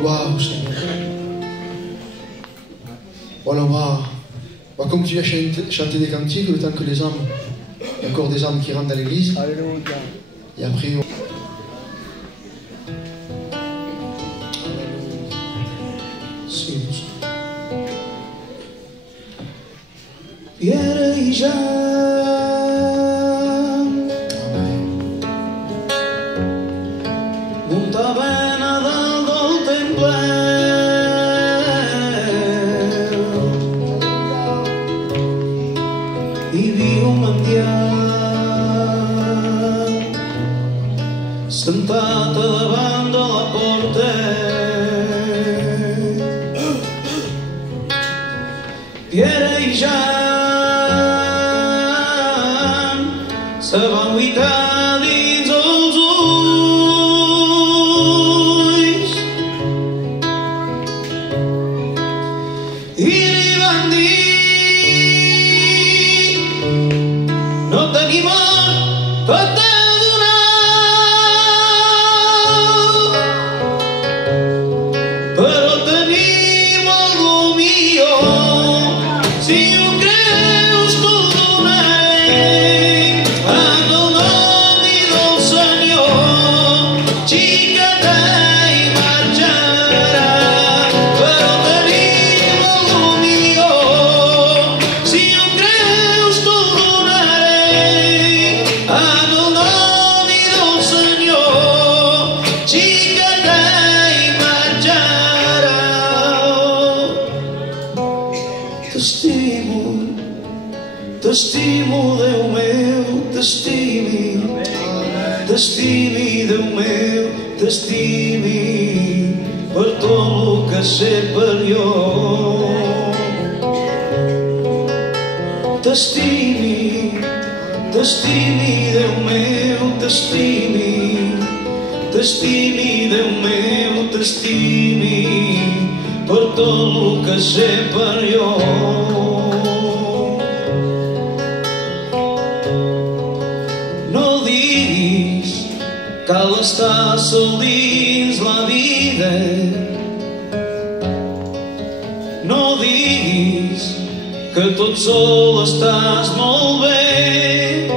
Waouh, Seigneur. Voilà, on va continuer à chanter des cantiques le temps que les âmes, il y a encore des âmes qui rentrent dans l'église. Et après, sentata davanti alla porta, Pierre i Jan se van lluitar dins els ulls i li van dir: no tenim or per t'estimo, Déu meu, t'estimi, Déu meu, t'estimi, per tot el que sé per jo. T'estimi, Déu meu, t'estimi, Déu meu, t'estimi, per tot el que sé per jo. Cal estar sol dins la vida. No diguis que tot sol estàs molt bé.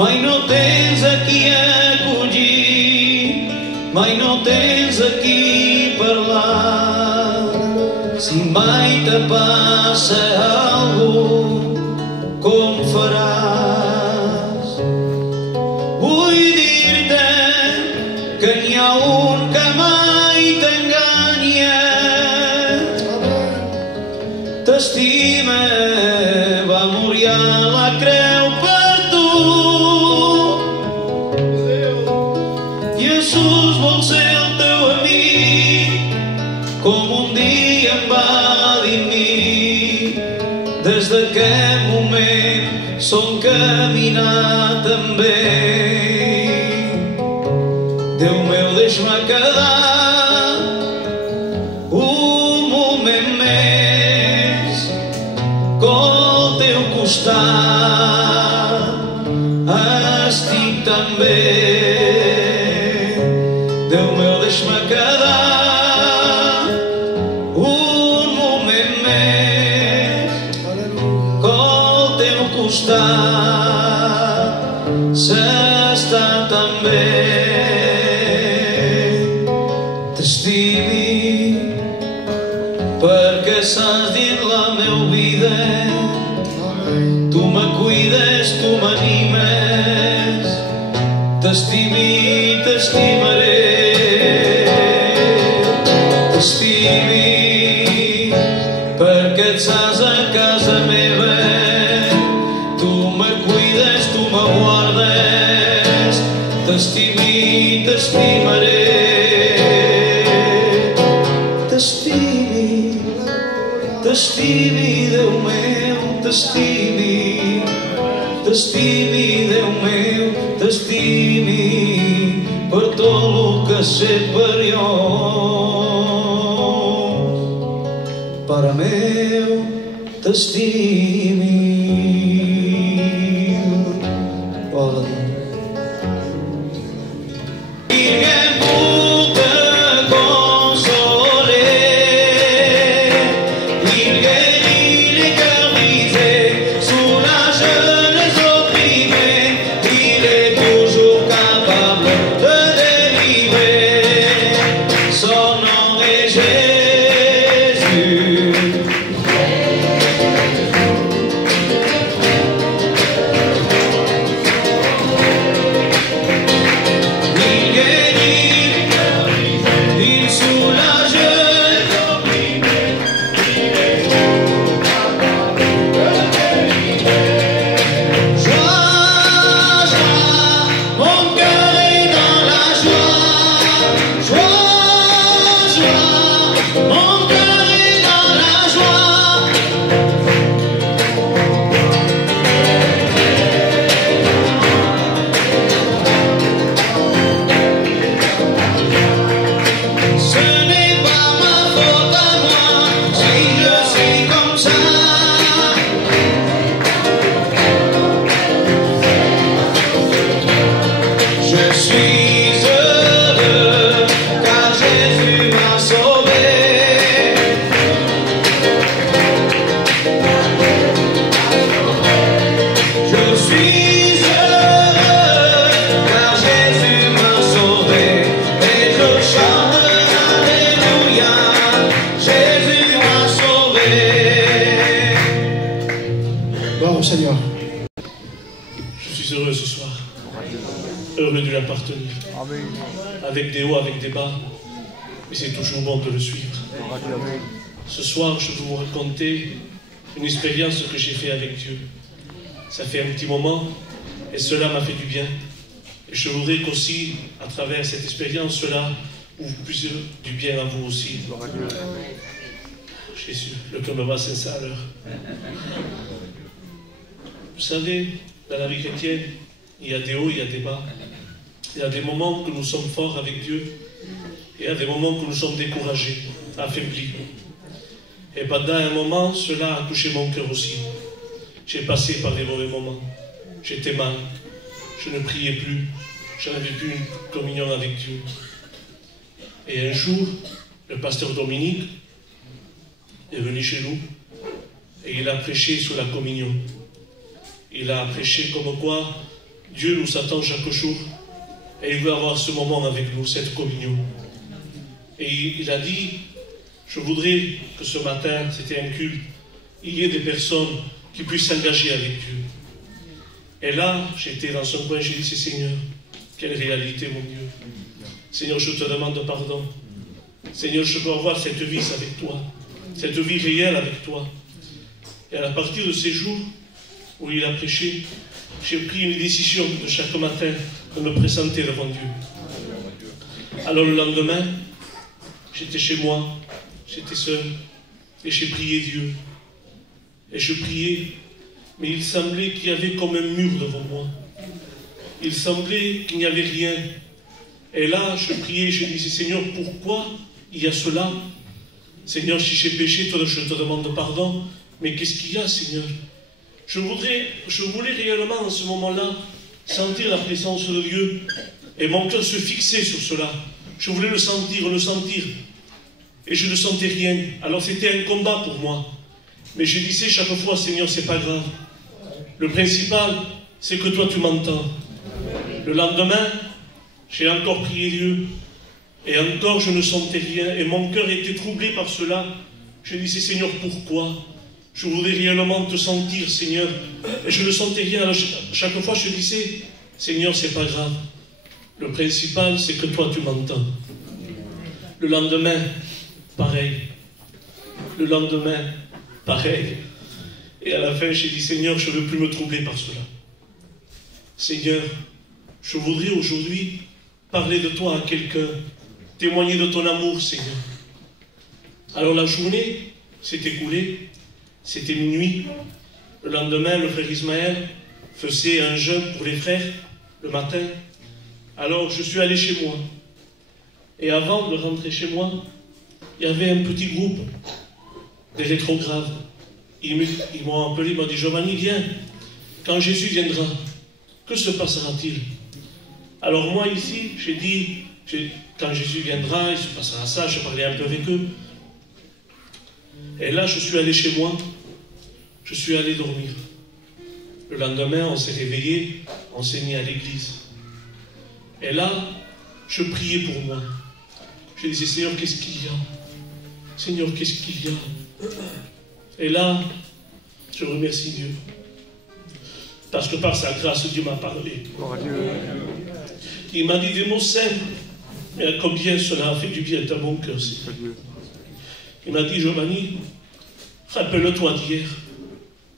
Mai no tens a qui acollir, mai no tens a qui parlar. Si mai te passa alguna cosa, com faràs? Vull dir-te que n'hi ha un que mai t'enganya, t'estima, va morir a la creu per tu. Jesús vol ser el teu amic, caminar també. Déu meu, deixa-me quedar un moment més al teu costat. Estic tan bé. Déu meu, deixa-me quedar un moment més al teu costat. S'està tan bé. T'estimi perquè saps dins la meva vida. Tu me cuides, tu m'animes. T'estimi, t'estimaré. T'estimi perquè et saps a casa meva. Tu me cuides, tu me guardes. T'estimi, t'estimaré. T'estimi, t'estimi, Déu meu, t'estimi. T'estimi, Déu meu, t'estimi per tot el que sé per jo. Pare meu, t'estimi. Seigneur. Je suis heureux ce soir, heureux de lui appartenir, avec des hauts, avec des bas, mais c'est toujours bon de le suivre. Ce soir, je vais vous raconter une expérience que j'ai faite avec Dieu. Ça fait un petit moment, et cela m'a fait du bien. Et je voudrais qu'aussi, à travers cette expérience, cela vous puisse du bien à vous aussi. Jésus, le cœur me bat sincère à l'heure. Vous savez, dans la vie chrétienne, il y a des hauts, il y a des bas. Il y a des moments que nous sommes forts avec Dieu, et il y a des moments que nous sommes découragés, affaiblis. Et pendant un moment, cela a touché mon cœur aussi. J'ai passé par des mauvais moments. J'étais mal, je ne priais plus, je n'avais plus une communion avec Dieu. Et un jour, le pasteur Dominique est venu chez nous, et il a prêché sur la communion. Il a prêché comme quoi Dieu nous attend chaque jour et il veut avoir ce moment avec nous, cette communion. Et il a dit, je voudrais que ce matin, c'était un culte, il y ait des personnes qui puissent s'engager avec Dieu. Et là, j'étais dans son coin, j'ai dit, c'est Seigneur, quelle réalité mon Dieu. Seigneur, je te demande pardon. Seigneur, je veux avoir cette vie avec toi, cette vie réelle avec toi. Et à partir de ces jours, où il a prêché, j'ai pris une décision de chaque matin de me présenter devant Dieu. Alors le lendemain, j'étais chez moi, j'étais seul, et j'ai prié Dieu. Et je priais, mais il semblait qu'il y avait comme un mur devant moi. Il semblait qu'il n'y avait rien. Et là, je priais, je disais, Seigneur, pourquoi il y a cela? Seigneur, si j'ai péché, je te demande pardon, mais qu'est-ce qu'il y a, Seigneur? Je voulais réellement, en ce moment-là, sentir la présence de Dieu, et mon cœur se fixait sur cela. Je voulais le sentir, et je ne sentais rien. Alors c'était un combat pour moi. Mais je disais chaque fois, Seigneur, c'est pas grave. Le principal, c'est que toi, tu m'entends. Le lendemain, j'ai encore prié Dieu, et encore je ne sentais rien, et mon cœur était troublé par cela. Je disais, Seigneur, pourquoi? Je voudrais réellement te sentir, Seigneur, et je ne sentais rien. Alors, chaque fois, je disais, Seigneur, c'est pas grave. Le principal, c'est que toi, tu m'entends. Le lendemain, pareil. Le lendemain, pareil. Et à la fin, j'ai dit, Seigneur, je ne veux plus me troubler par cela. Seigneur, je voudrais aujourd'hui parler de toi à quelqu'un, témoigner de ton amour, Seigneur. Alors la journée s'est écoulée, c'était minuit. Le lendemain, le frère Ismaël faisait un jeûne pour les frères, le matin. Alors je suis allé chez moi. Et avant de rentrer chez moi, il y avait un petit groupe des rétrogrades. Ils m'ont appelé, ils m'ont dit, Giovanni, viens, quand Jésus viendra, que se passera-t-il? Alors moi ici, j'ai dit, quand Jésus viendra, il se passera ça, je parlais un peu avec eux. Et là, je suis allé chez moi, je suis allé dormir. Le lendemain, on s'est réveillé, on s'est mis à l'église. Et là, je priais pour moi. Je disais, Seigneur, qu'est-ce qu'il y a? Seigneur, qu'est-ce qu'il y a? Et là, je remercie Dieu. Parce que par sa grâce, Dieu m'a parlé. Il m'a dit des mots simples, mais combien cela a fait du bien à mon cœur. Il m'a dit, Giovanni, rappelle-toi d'hier.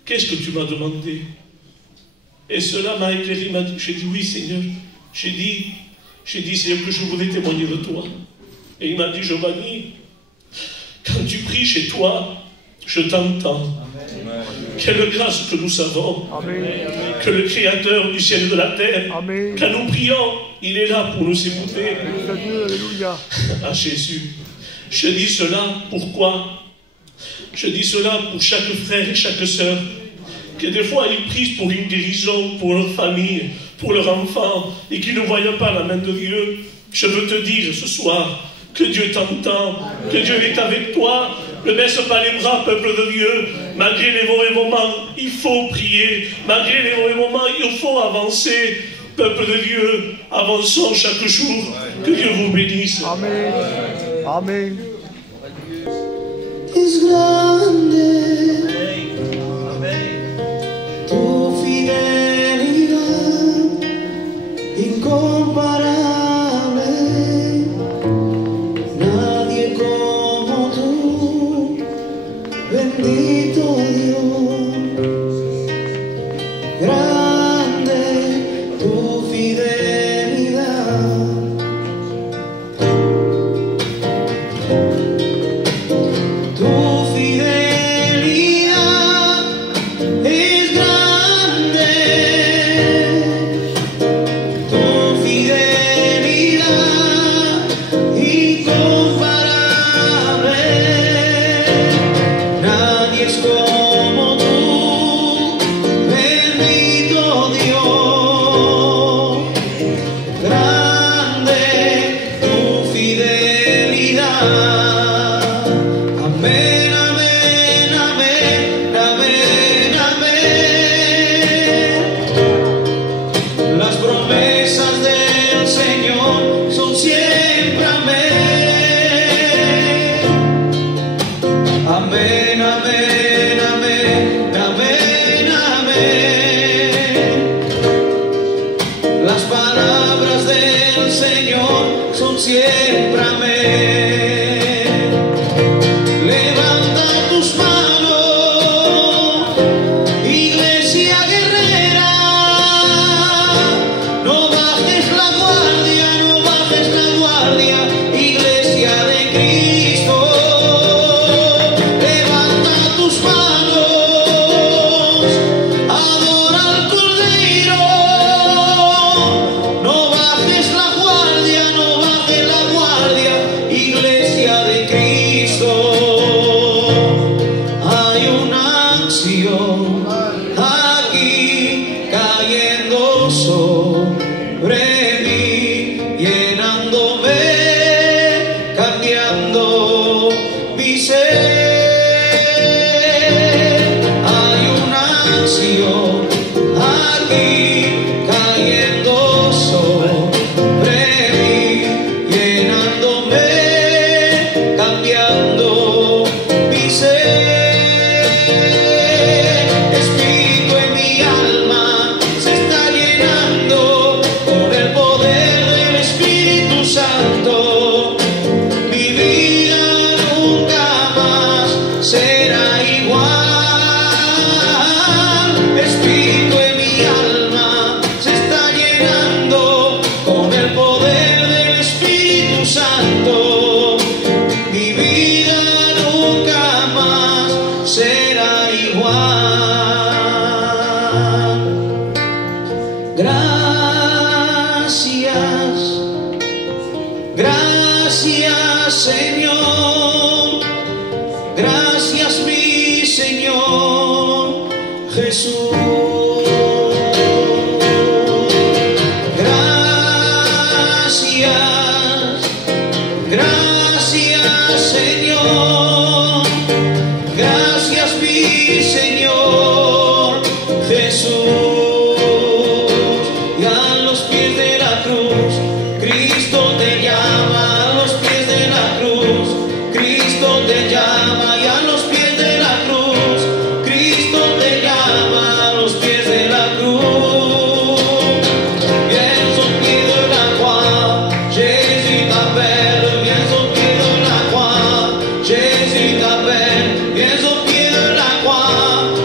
Qu'est-ce que tu m'as demandé? Et cela m'a éclairé. J'ai dit, oui, Seigneur. J'ai dit, Seigneur, que je voulais témoigner de toi. Et il m'a dit, Giovanni, quand tu pries chez toi, je t'entends. Quelle grâce que nous savons. Amen. Que le Créateur du ciel et de la terre, Amen. Quand nous prions, il est là pour nous écouter. Alléluia. À Jésus. Je dis cela, pourquoi? Je dis cela pour chaque frère et chaque sœur, que des fois ils prient pour une guérison, pour leur famille, pour leur enfant, et qu'ils ne voient pas la main de Dieu. Je veux te dire ce soir que Dieu t'entend, que Dieu est avec toi. Ne baisse pas les bras, peuple de Dieu. Malgré les mauvais moments, il faut prier. Malgré les mauvais moments, il faut avancer. Peuple de Dieu, avançons chaque jour. Que Dieu vous bénisse. Amen. Amen. Es grande tu fidelidad, incomparable. Nadie como tú, bendito Dios. Grande tu fidelidad. Tu fidelidad es grande, tu fidelidad incomparable. Nadie es como tú, bendito Dios. Grande tu fidelidad. Amén, amén, amén, amén, amén. Las promesas del Señor son siempre amén. Amén, amén, amén, amén, amén. Las palabras del Señor son siempre amén. Santo, mi vida nunca más será igual. Gracias, gracias Señor, gracias mi Señor Jesús. Gracias Señor, gracias mi Señor Jesús. Y a los pies de la cruz, Cristo te llama, a los pies de la cruz, Cristo te llama, y a los pies de la cruz, Cristo te llama, a los pies de la cruz. Viens au pied de la croix, Jésus t'appelle. Jésus t'appelle, viens au pied de la croix.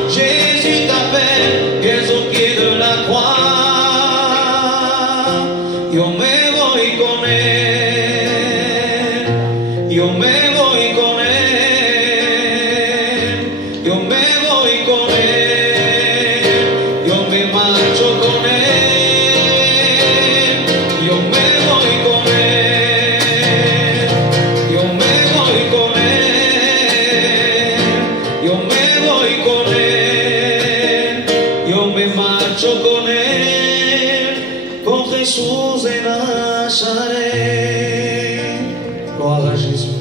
Jésus t'appelle, viens au pied de la croix. Yo me voy con él, yo me voy con él, yo me voy con él, yo me marcho con él, yo me voy con él, yo me voy con él. Yo me voy con él, yo me marcho con él, con Jesús de Nazaret. Gloire à Jésus.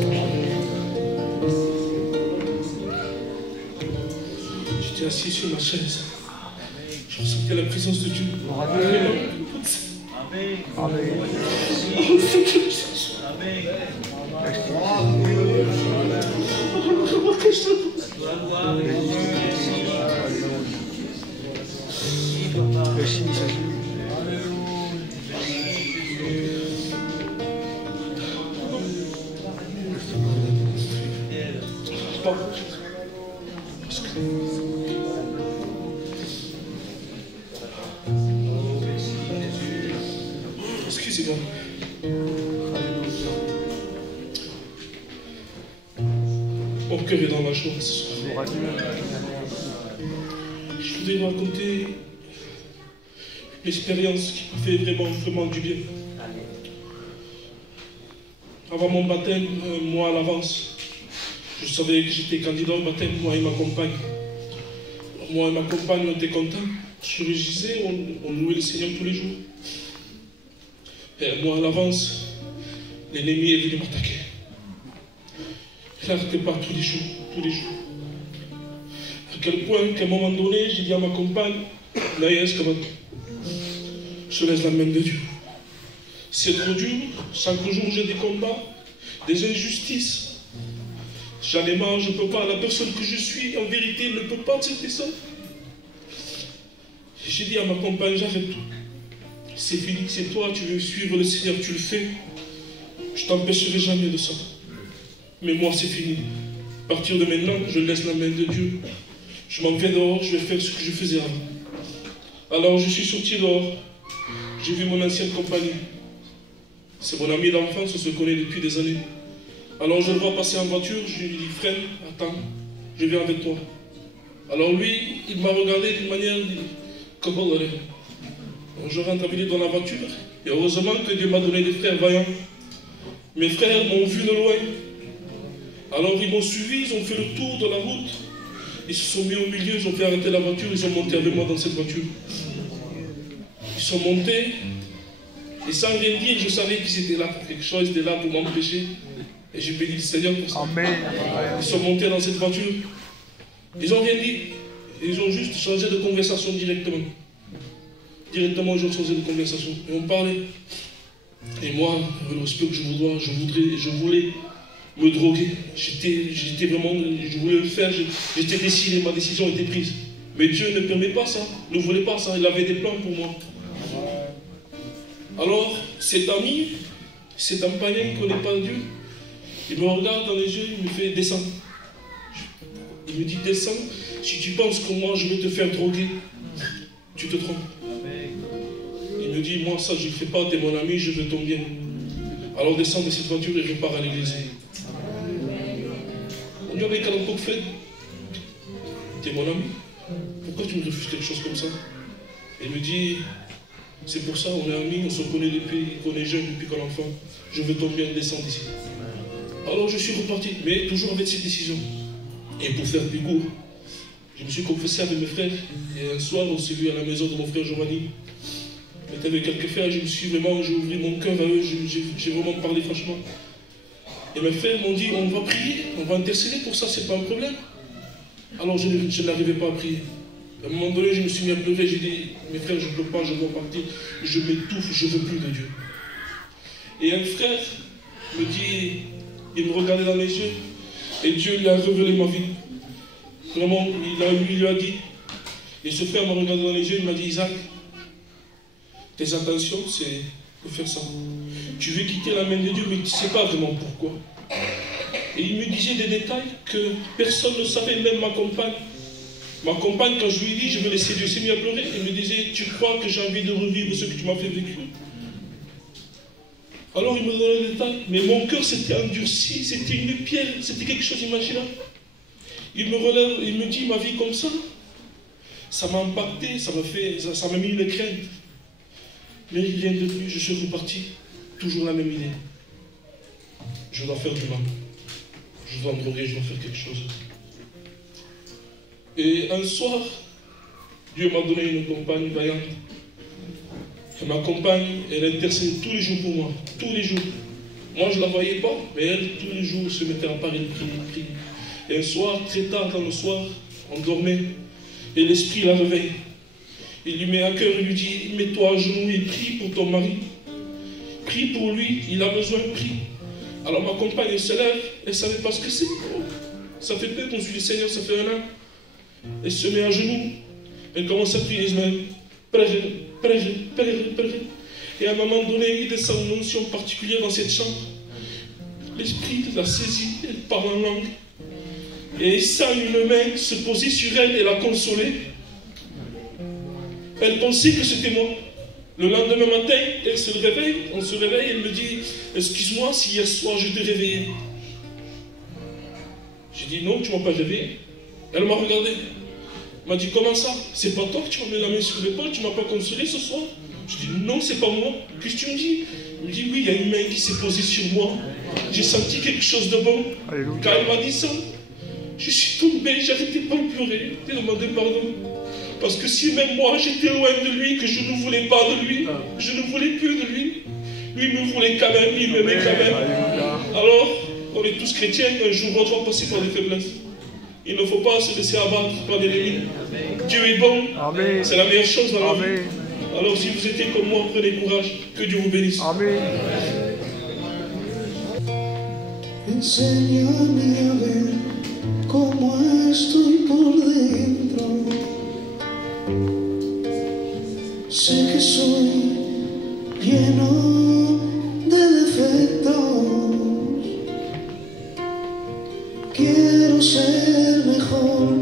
J'étais assis sur ma chaise. Je ressentais la présence de Dieu. Amen. Amen. Excusez-moi. Mon cœur est dans la joie ce soir. Je voudrais vous raconter une expérience qui m'a fait vraiment du bien. Avant mon baptême, un mois à l'avance, je savais que j'étais candidat au baptême, moi et ma compagne. Moi et ma compagne, on était contents. Je réjouissais, on louait le Seigneur tous les jours. Et un mois à l'avance, l'ennemi est venu m'attaquer. Il n'arrêtait pas tous les jours, tous les jours. À quel point qu'à un moment donné, j'ai dit à ma compagne, Naïs, je laisse la main de Dieu. C'est trop dur, chaque jour j'ai des combats, des injustices. J'en ai marre, je ne peux pas, la personne que je suis, en vérité, ne peut pas accepter ça. J'ai dit à ma compagne, j'arrête tout. C'est fini, c'est toi, tu veux suivre le Seigneur, tu le fais. Je t'empêcherai jamais de ça. Mais moi, c'est fini. À partir de maintenant, je laisse la main de Dieu. Je m'en vais dehors, je vais faire ce que je faisais avant. Alors, je suis sorti dehors. J'ai vu mon ancienne compagne. C'est mon ami d'enfance, on se connaît depuis des années. Alors, je le vois passer en voiture, je lui dis, freine, attends, je viens avec toi. Alors, lui, il m'a regardé d'une manière, il dit, comment on est? Je rentre avec lui dans la voiture, et heureusement que Dieu m'a donné des frères vaillants. Mes frères m'ont vu de loin. Alors ils m'ont suivi, ils ont fait le tour de la route. Ils se sont mis au milieu, ils ont fait arrêter la voiture, ils ont monté avec moi dans cette voiture. Ils sont montés, et sans rien dire, je savais qu'ils étaient là pour quelque chose, ils étaient là pour m'empêcher. Et j'ai béni le Seigneur pour ça. Amen. Ils sont montés dans cette voiture. Ils n'ont rien dit. Ils ont juste changé de conversation directement. Directement, ils ont changé de conversation. Et on parlait. Et moi, le respect que je voulais me droguer. J'étais vraiment, je voulais le faire. J'étais décidé, ma décision était prise. Mais Dieu ne permet pas ça, ne voulait pas ça. Il avait des plans pour moi. Alors, cet ami, cet païen qui ne connaît pas Dieu, il me regarde dans les yeux, il me fait descendre. Il me dit descends, si tu penses que moi je vais te faire droguer, tu te trompes. Il me dit moi ça je ne fais pas, t'es mon ami, je veux ton bien. Alors descend de cette voiture et repart à l'église. On lui avait qu'à l'époque fait. Tu es mon ami. Pourquoi tu me refuses quelque chose comme ça? Il me dit, c'est pour ça, on est amis, on se connaît depuis qu'on est jeune, depuis qu'on est enfant. Je veux ton bien, descendre ici. Alors je suis reparti, mais toujours avec cette décision. Et pour faire plus court, je me suis confessé avec mes frères. Et un soir, on s'est vu à la maison de mon frère Giovanni. J'étais avec quelques frères, j'ai ouvert mon cœur à eux, j'ai vraiment parlé franchement. Et mes frères m'ont dit, on va prier, on va intercéder pour ça, c'est pas un problème. Alors je n'arrivais pas à prier. À un moment donné, je me suis mis à pleurer, j'ai dit, mes frères, je ne peux pas, je dois partir, je m'étouffe, je ne veux plus de Dieu. Et un frère me dit, il me regardait dans les yeux, et Dieu lui a révélé ma vie. Vraiment, il lui a dit, et ce frère m'a regardé dans les yeux, il m'a dit, Isaac, tes intentions, c'est de faire ça. Tu veux quitter la main de Dieu, mais tu ne sais pas vraiment pourquoi. Et il me disait des détails que personne ne savait, même ma compagne. Ma compagne, quand je lui ai dit, je veux laisser Dieu, s'est mis à pleurer. Elle me disait, tu crois que j'ai envie de revivre ce que tu m'as fait vécu? Alors il me donnait des détails. Mais mon cœur s'était endurci, c'était une pierre, c'était quelque chose d'imaginable. Il me relève, il me dit, ma vie comme ça, ça m'a impacté, ça m'a mis une crainte. Mais rien de plus, je suis reparti, toujours la même idée. Je dois faire du mal. Je dois me droguer, je dois faire quelque chose. Et un soir, Dieu m'a donné une compagne vaillante. Et ma compagne, elle intercède tous les jours pour moi, tous les jours. Moi, je ne la voyais pas, mais elle, tous les jours, se mettait à parler, prier. Et un soir, très tard dans le soir, on dormait, et l'esprit la réveille. Il lui met à cœur, il lui dit, mets-toi à genoux et prie pour ton mari. Prie pour lui, il a besoin de prier. Alors ma compagne, elle se lève, elle ne savait pas ce que c'est. Ça fait peur, on suit le Seigneur, ça fait 1 an. Elle se met à genoux, elle commence à prier, prêche. Et à un moment donné, il descend une onction particulière dans cette chambre. L'esprit la saisit, elle parle en langue. Et il sent une main se poser sur elle et la consoler. Elle pensait que c'était moi. Le lendemain matin, elle se réveille, on se réveille, elle me dit, excuse-moi si hier soir je t'ai réveillé. J'ai dit, non, tu ne m'as pas réveillé. Elle m'a regardé. Elle m'a dit, comment ça? C'est pas toi que tu m'as mis la main sur l'épaule, tu ne m'as pas consolé ce soir? Je dis, non, c'est pas moi. Qu'est-ce que tu me dis? Il me dit, oui, il y a une main qui s'est posée sur moi. J'ai senti quelque chose de bon. Alléluia. Quand elle m'a dit ça, je suis tombé, j'arrêtais pas de pleurer, de demander pardon. Parce que si même moi j'étais loin de lui, que je ne voulais pas de lui, je ne voulais plus de lui, lui me voulait quand même, il m'aimait quand même. Alors, on est tous chrétiens, un jour on doit passer par des faiblesses. Il ne faut pas se laisser abattre par l'ennemi. Dieu est bon, c'est la meilleure chose dans la vie. Alors si vous étiez comme moi, prenez courage, que Dieu vous bénisse. Amen. Enséñame a ver cómo estoy por dentro. Sé que soy lleno de defectos. Quiero ser mejor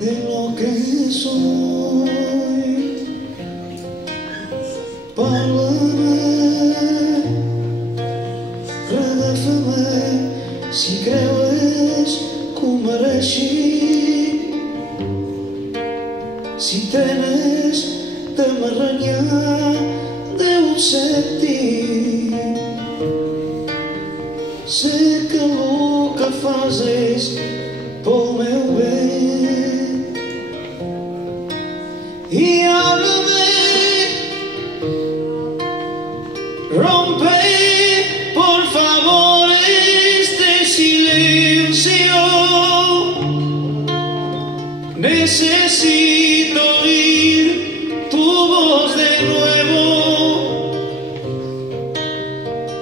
de lo que soy. Pálame, redéfame, si crees come riesci. Si tienes temerania de un sentir, sé que lo que fazes por meu bem. Y háblame, rompe por favor este silencio. Necesito oír tu voz de nuevo.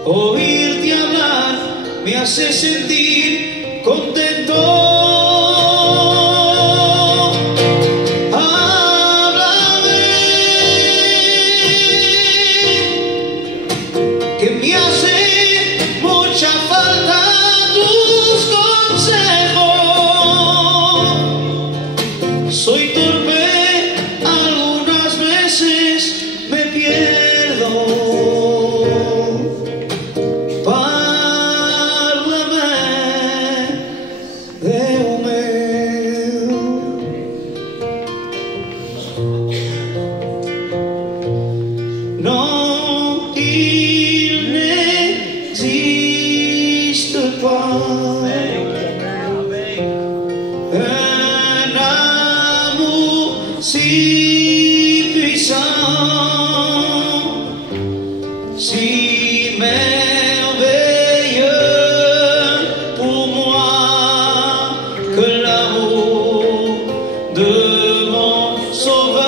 Oírte hablar me hace sentir contento. n'existe pas. Un amour si puissant, si merveilleux pour moi que l'amour de mon Sauveur.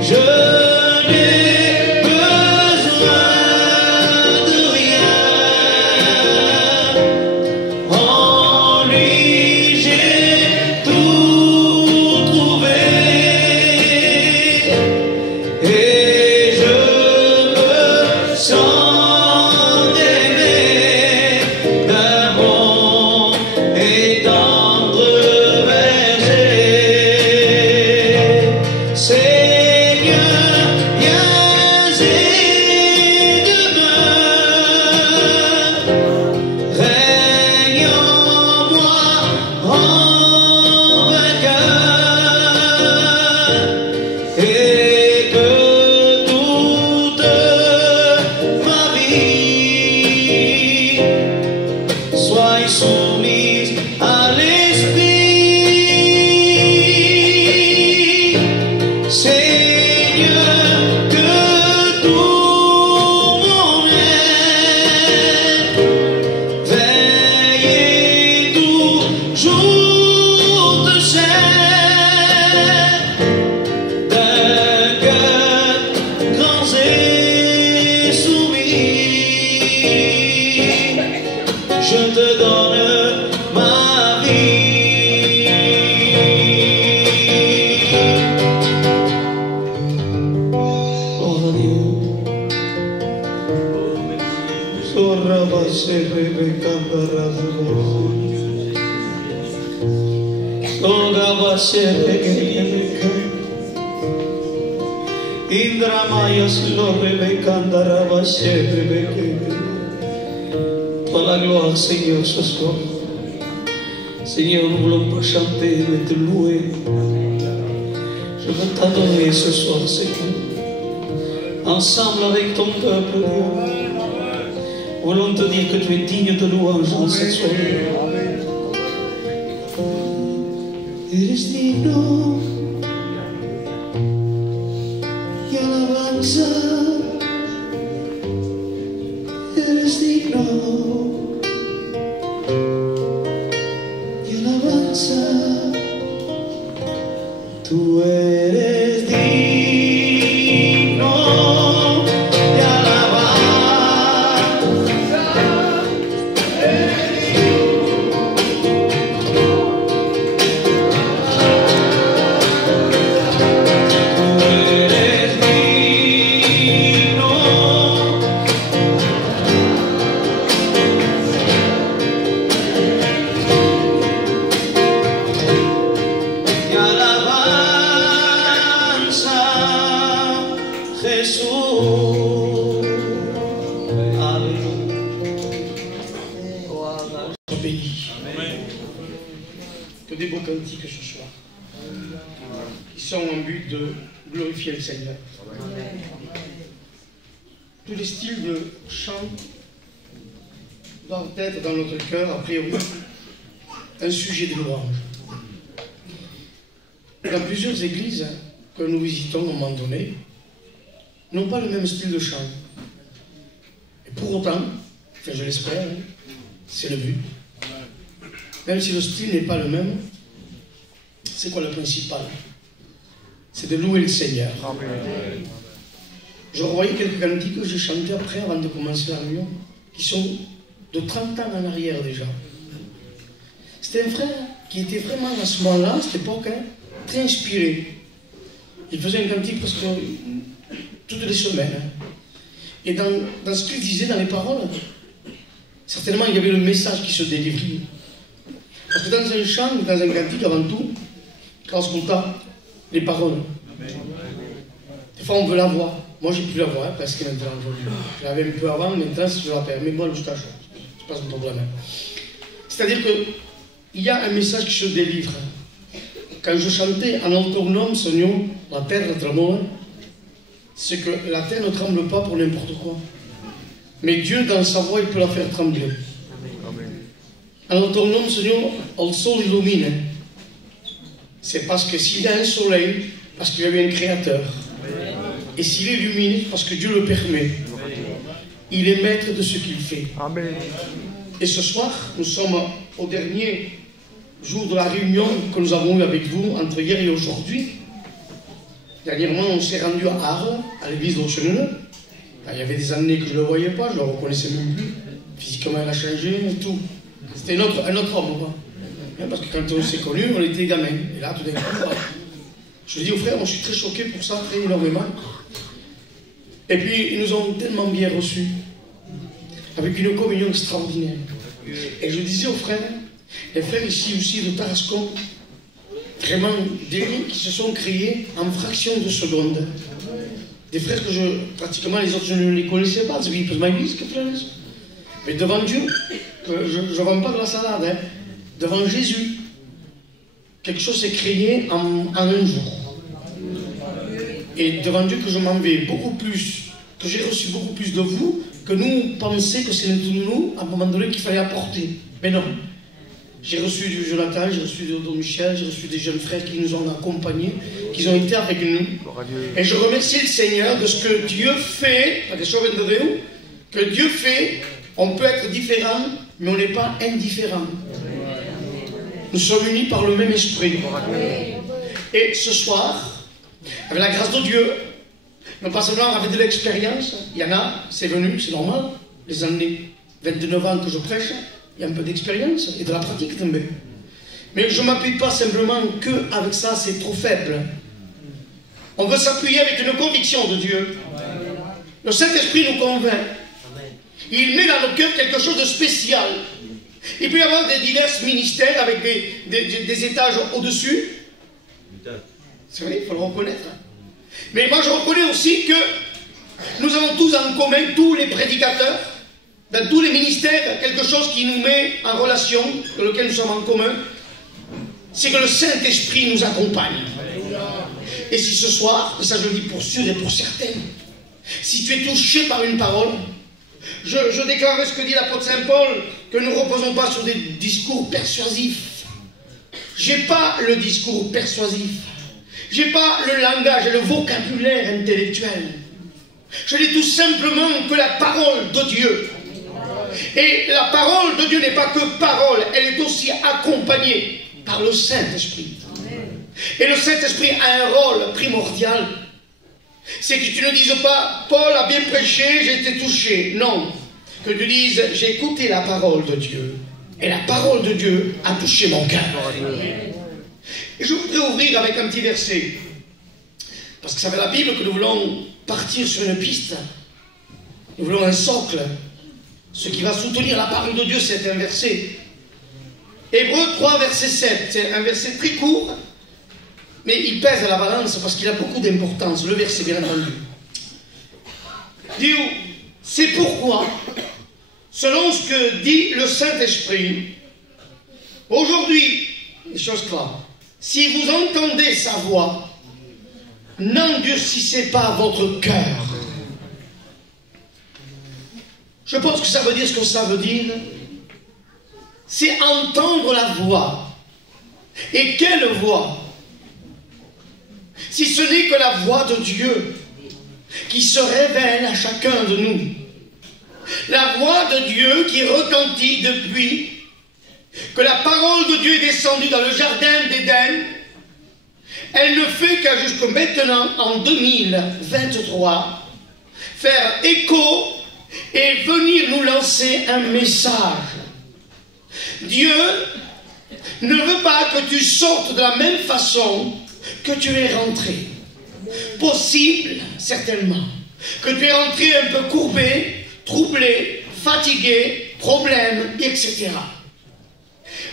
Je n'ai besoin de rien, en lui j'ai tout trouvé, et je me sens aimé d'un bon et tendre berger. Seigneur, viens et demeure, règne en moi en vainqueur, et que toute ma vie soit soumise à l'Esprit. Seigneur, que tout mon être veille et toujours te sert d'un cœur grand et soumis. Je te donne ma vie. Oh Dieu, Sorabase Rebecca Sorabase Rebecca Indramayas lo Rebecca Andarabase Rebecca. Toi la gloire, Seigneur, ce soir. Seigneur, nous ne voulons pas chanter, mais te louer. Je veux t'adorer ce soir, Seigneur. Ensemble avec ton peuple, Dieu. Voulons te dire que tu es digne de louange en cette soirée. Eres digno y alabanza. Eres digno y alabanza. Tú eres digno y alabanza. Que des beaux cantiques ce soir, qui sont en but de glorifier le Seigneur. Tous les styles de chant doivent être dans notre cœur, a priori, un sujet de louange. Dans plusieurs églises que nous visitons à un moment donné, n'ont pas le même style de chant. Et pour autant, enfin je l'espère, c'est le but. Même si le style n'est pas le même, c'est quoi le principal? C'est de louer le Seigneur. Amen. Je revoyais quelques cantiques que j'ai chantés après, avant de commencer la réunion, qui sont de 30 ans en arrière déjà. C'était un frère qui était vraiment à ce moment-là, à cette époque, très inspiré. Il faisait un cantique presque toutes les semaines. Et dans ce qu'il disait, dans les paroles, certainement il y avait le message qui se délivrait. Parce que dans un chant, dans un cantique, avant tout, lorsqu'on tape les paroles, des fois on veut la voir. Moi j'ai pu la voir, parce que maintenant je l'avais un peu avant, maintenant si je la perds, mais moi le stage, c'est pas un problème. C'est-à-dire qu'il y a un message qui se délivre. Quand je chantais en autonom, Seigneur, la terre tremola, c'est que la terre ne tremble pas pour n'importe quoi. Mais Dieu, dans sa voix, il peut la faire trembler. Alors ton nom, Seigneur, le sol illumine. C'est parce que s'il y a un soleil, parce qu'il y a eu un créateur. Et s'il illumine, parce que Dieu le permet. Il est maître de ce qu'il fait. Amen. Et ce soir, nous sommes au dernier jour de la réunion que nous avons eue avec vous entre hier et aujourd'hui. Dernièrement, on s'est rendu à Arles, à l'église d'Aucheneux. Il y avait des années que je ne le voyais pas, je ne le reconnaissais même plus. Physiquement, il a changé et tout. C'était un autre homme, quoi. Parce que quand on s'est connus, on était gamins. Et là, tout d'un coup, je dis aux frères, moi, je suis très choqué pour ça, très énormément. Et puis, ils nous ont tellement bien reçus, avec une communion extraordinaire. Et je disais aux frères, les frères ici aussi de Tarascon, vraiment des liens qui se sont créés en fraction de seconde. Des frères que pratiquement les autres, je ne les connaissais pas. Mais devant Dieu, je ne vends pas de la salade, hein, devant Jésus, quelque chose s'est créé en un jour. Et devant Dieu que je m'en vais beaucoup plus, que j'ai reçu beaucoup plus de vous, que nous pensions que c'est nous, à un moment donné, qu'il fallait apporter. Mais non. J'ai reçu du Jonathan, j'ai reçu de Don Michel, j'ai reçu des jeunes frères qui nous ont accompagnés, qui ont été avec nous. Et je remercie le Seigneur de ce que Dieu fait, que Dieu fait, on peut être différent, mais on n'est pas indifférent. Nous sommes unis par le même esprit. Et ce soir, avec la grâce de Dieu, non pas seulement avec de l'expérience, il y en a, c'est venu, c'est normal, les années 29 ans que je prêche, il y a un peu d'expérience et de la pratique tombée. Mais je ne m'appuie pas simplement qu'avec ça, c'est trop faible. On veut s'appuyer avec une conviction de Dieu. Le Saint-Esprit nous convainc. Il met dans nos cœurs quelque chose de spécial. Il peut y avoir des divers ministères avec des étages au-dessus. C'est vrai, il faut le reconnaître. Mais moi je reconnais aussi que nous avons tous en commun, tous les prédicateurs, dans tous les ministères, quelque chose qui nous met en relation, dans lequel nous sommes en commun, c'est que le Saint-Esprit nous accompagne. Et si ce soir, et ça je le dis pour sûr et pour certains, si tu es touché par une parole, je déclare ce que dit l'apôtre Saint Paul, que nous ne reposons pas sur des discours persuasifs. J'ai pas le discours persuasif. J'ai pas le langage et le vocabulaire intellectuel. Je dis tout simplement que la parole de Dieu. Et la parole de Dieu n'est pas que parole, elle est aussi accompagnée par le Saint-Esprit. Et le Saint-Esprit a un rôle primordial. C'est que tu ne dises pas, Paul a bien prêché, j'ai été touché. Non. Que tu dises, j'ai écouté la parole de Dieu. Et la parole de Dieu a touché mon cœur. Et je voudrais ouvrir avec un petit verset. Parce que c'est avec la Bible que nous voulons partir sur une piste. Nous voulons un socle. Ce qui va soutenir la parole de Dieu, c'est un verset. Hébreux 3, verset 7. C'est un verset très court. Mais il pèse à la balance parce qu'il a beaucoup d'importance. Le verset, bien entendu. Dieu, c'est pourquoi, selon ce que dit le Saint-Esprit, aujourd'hui, les choses claires, si vous entendez sa voix, n'endurcissez pas votre cœur. Je pense que ça veut dire ce que ça veut dire. C'est entendre la voix. Et quelle voix? Si ce n'est que la voix de Dieu qui se révèle à chacun de nous. La voix de Dieu qui retentit depuis que la parole de Dieu est descendue dans le jardin d'Éden. Elle ne fait qu'à jusqu'à maintenant, en 2023, faire écho et venir nous lancer un message. Dieu ne veut pas que tu sortes de la même façon que tu es rentré. Possible, certainement, que tu es rentré un peu courbé, troublé, fatigué, problème, etc.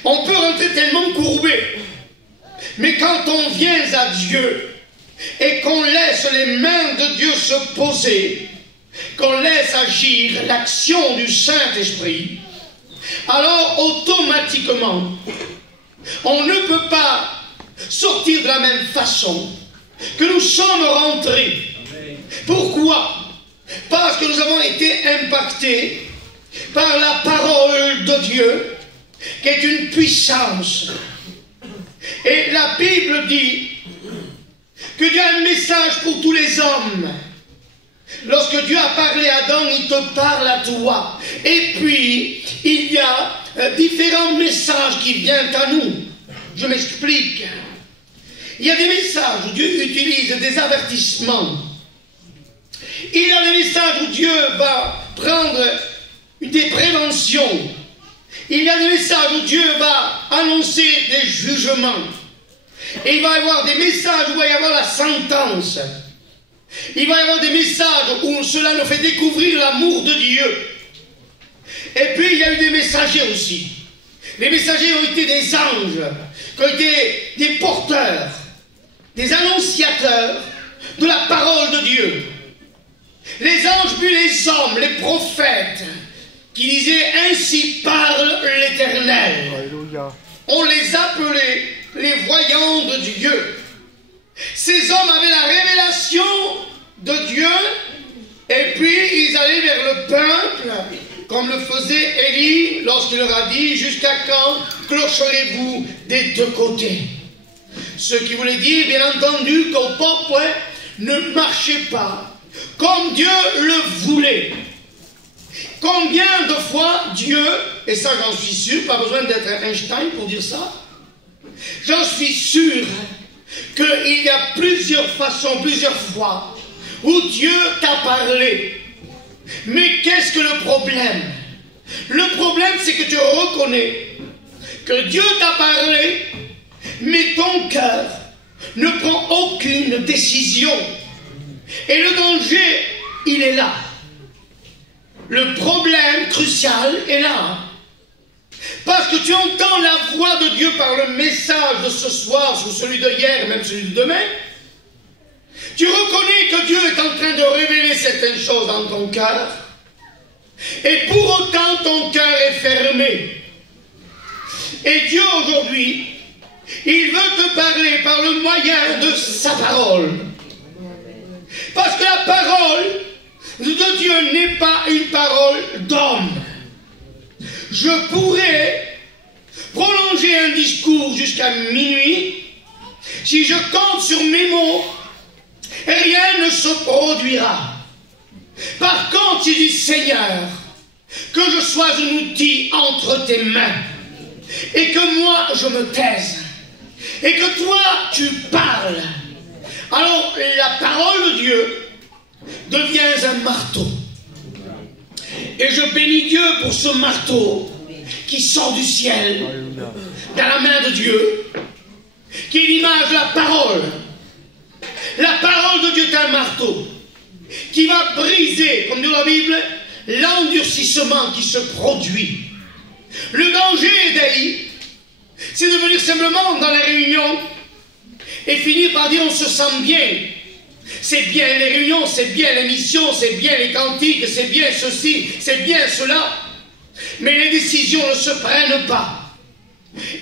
On peut rentrer tellement courbé, mais quand on vient à Dieu et qu'on laisse les mains de Dieu se poser, qu'on laisse agir l'action du Saint-Esprit, alors automatiquement, on ne peut pas sortir de la même façon que nous sommes rentrés. Pourquoi? Parce que nous avons été impactés par la parole de Dieu, qui est une puissance. Et la Bible dit que Dieu a un message pour tous les hommes. Lorsque Dieu a parlé à Adam, il te parle à toi. Et puis, il y a différents messages qui viennent à nous. Je m'explique. Il y a des messages où Dieu utilise des avertissements. Il y a des messages où Dieu va prendre des préventions. Il y a des messages où Dieu va annoncer des jugements. Et il va y avoir des messages où il va y avoir la sentence. Il va y avoir des messages où cela nous fait découvrir l'amour de Dieu. Et puis il y a eu des messagers aussi. Les messagers ont été des anges, qui ont été des porteurs, des annonciateurs de la parole de Dieu. Les anges puis les hommes, les prophètes, qui disaient « Ainsi parle l'Éternel ». On les appelait les voyants de Dieu. Ces hommes avaient la révélation de Dieu, et puis ils allaient vers le peuple, comme le faisait Élie lorsqu'il leur a dit « Jusqu'à quand clocherez-vous des deux côtés ?» Ce qui voulait dire, bien entendu, qu'au peuple ne marchait pas comme Dieu le voulait. Combien de fois Dieu, et ça j'en suis sûr, pas besoin d'être Einstein pour dire ça, j'en suis sûr qu'il y a plusieurs façons, plusieurs fois où Dieu t'a parlé. Mais qu'est-ce que le problème? Le problème, c'est que tu reconnais que Dieu t'a parlé, mais ton cœur ne prend aucune décision. Et le danger, il est là. Le problème crucial est là. Parce que tu entends la voix de Dieu par le message de ce soir, ou celui de hier, même celui de demain. Tu reconnais que Dieu est en train de révéler certaines choses dans ton cœur. Et pour autant, ton cœur est fermé. Et Dieu, aujourd'hui, il veut te parler par le moyen de sa parole. Parce que la parole de Dieu n'est pas une parole d'homme. Je pourrais prolonger un discours jusqu'à minuit. Si je compte sur mes mots, rien ne se produira. Par contre, il dit Seigneur, que je sois un outil entre tes mains, et que moi je me taise, et que toi tu parles. Alors la parole de Dieu devient un marteau. Et je bénis Dieu pour ce marteau qui sort du ciel, dans la main de Dieu, qui est l'image de la parole. La parole de Dieu est un marteau qui va briser, comme dit la Bible, l'endurcissement qui se produit. Le danger, Daï, c'est de venir simplement dans la réunion et finir par dire on se sent bien. C'est bien les réunions, c'est bien les missions, c'est bien les cantiques, c'est bien ceci, c'est bien cela. Mais les décisions ne se prennent pas.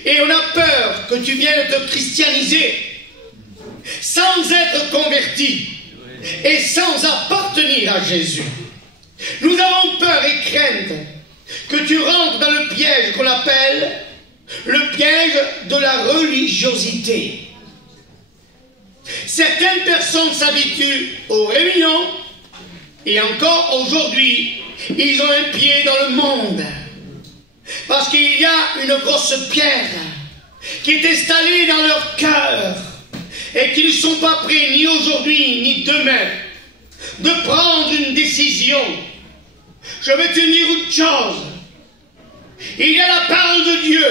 Et on a peur que tu viennes te christianiser sans être converti et sans appartenir à Jésus. Nous avons peur et crainte que tu rentres dans le piège qu'on appelle le piège de la religiosité. Certaines personnes s'habituent aux réunions et encore aujourd'hui, ils ont un pied dans le monde. Parce qu'il y a une grosse pierre qui est installée dans leur cœur et qui ne sont pas prêts ni aujourd'hui ni demain de prendre une décision. Je vais te dire une chose. Il y a la parole de Dieu.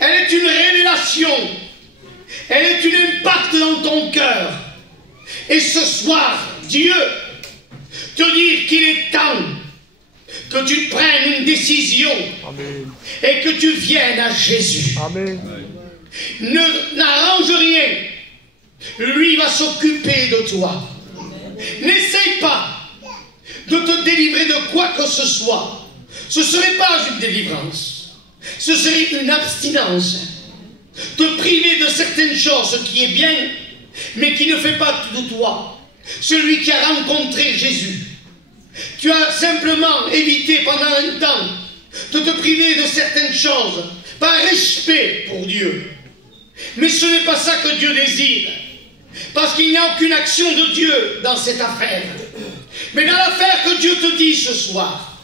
Elle est une révélation. Elle est une impact dans ton cœur. Et ce soir, Dieu te dit qu'il est temps que tu prennes une décision. Amen. Et que tu viennes à Jésus. Amen. N'arrange rien. Lui va s'occuper de toi. N'essaye pas de te délivrer de quoi que ce soit. Ce ne serait pas une délivrance. Ce serait une abstinence. Te priver de certaines choses, ce qui est bien, mais qui ne fait pas de toi celui qui a rencontré Jésus. Tu as simplement évité pendant un temps de te priver de certaines choses, par respect pour Dieu. Mais ce n'est pas ça que Dieu désire, parce qu'il n'y a aucune action de Dieu dans cette affaire. Mais dans l'affaire que Dieu te dit ce soir,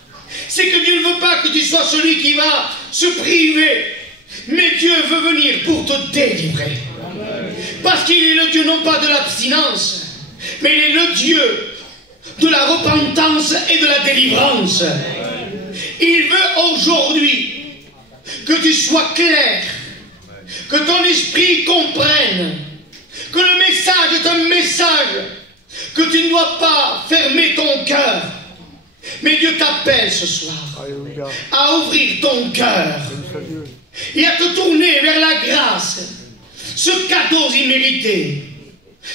c'est que Dieu ne veut pas que tu sois celui qui va se priver, mais Dieu veut venir pour te délivrer. Parce qu'il est le Dieu non pas de l'abstinence, mais il est le Dieu de la repentance et de la délivrance. Il veut aujourd'hui que tu sois clair, que ton esprit comprenne que le message est un message, que tu ne dois pas fermer ton cœur. Mais Dieu t'appelle ce soir à ouvrir ton cœur et à te tourner vers la grâce, ce cadeau immérité.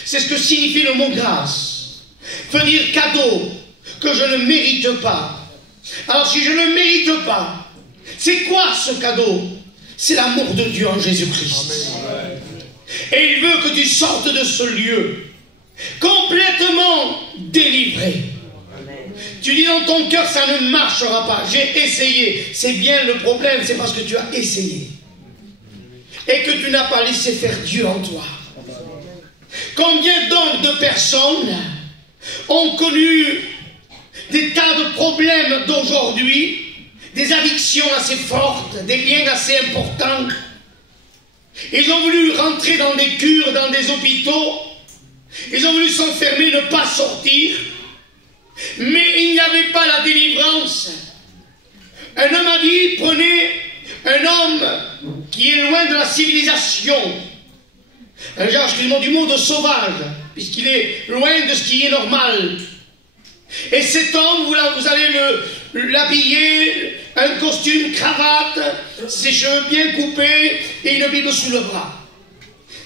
C'est ce que signifie le mot grâce. Veut dire cadeau que je ne mérite pas. Alors si je ne mérite pas, c'est quoi ce cadeau? C'est l'amour de Dieu en Jésus-Christ. Et il veut que tu sortes de ce lieu complètement délivré. Tu dis dans ton cœur, ça ne marchera pas. J'ai essayé. C'est bien, le problème, c'est parce que tu as essayé. Et que tu n'as pas laissé faire Dieu en toi. Combien donc de personnes ont connu des tas de problèmes d'aujourd'hui, des addictions assez fortes, des liens assez importants. Ils ont voulu rentrer dans des cures, dans des hôpitaux. Ils ont voulu s'enfermer, ne pas sortir. Mais il n'y avait pas la délivrance. Un homme a dit, prenez un homme qui est loin de la civilisation. Un genre, excusez-moi, du monde sauvage, puisqu'il est loin de ce qui est normal. Et cet homme, vous allez l'habiller, un costume, cravate, ses cheveux bien coupés et une Bible sous le bras.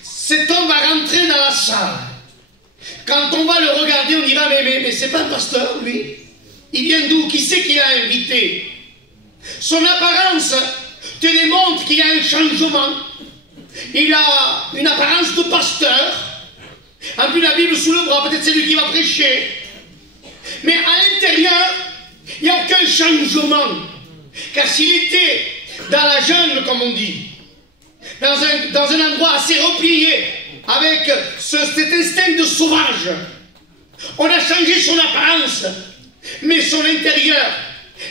Cet homme va rentrer dans la salle. Quand on va le regarder, on dira, mais c'est pas un pasteur, lui. Il vient d'où? Qui c'est qui l'a invité? Son apparence te démontre qu'il y a un changement. Il a une apparence de pasteur. En plus, la Bible sous le bras, peut-être c'est lui qui va prêcher. Mais à l'intérieur, il n'y a aucun changement. Car s'il était dans la jungle, comme on dit, dans un endroit assez replié, avec cet instinct de sauvage, on a changé son apparence, mais son intérieur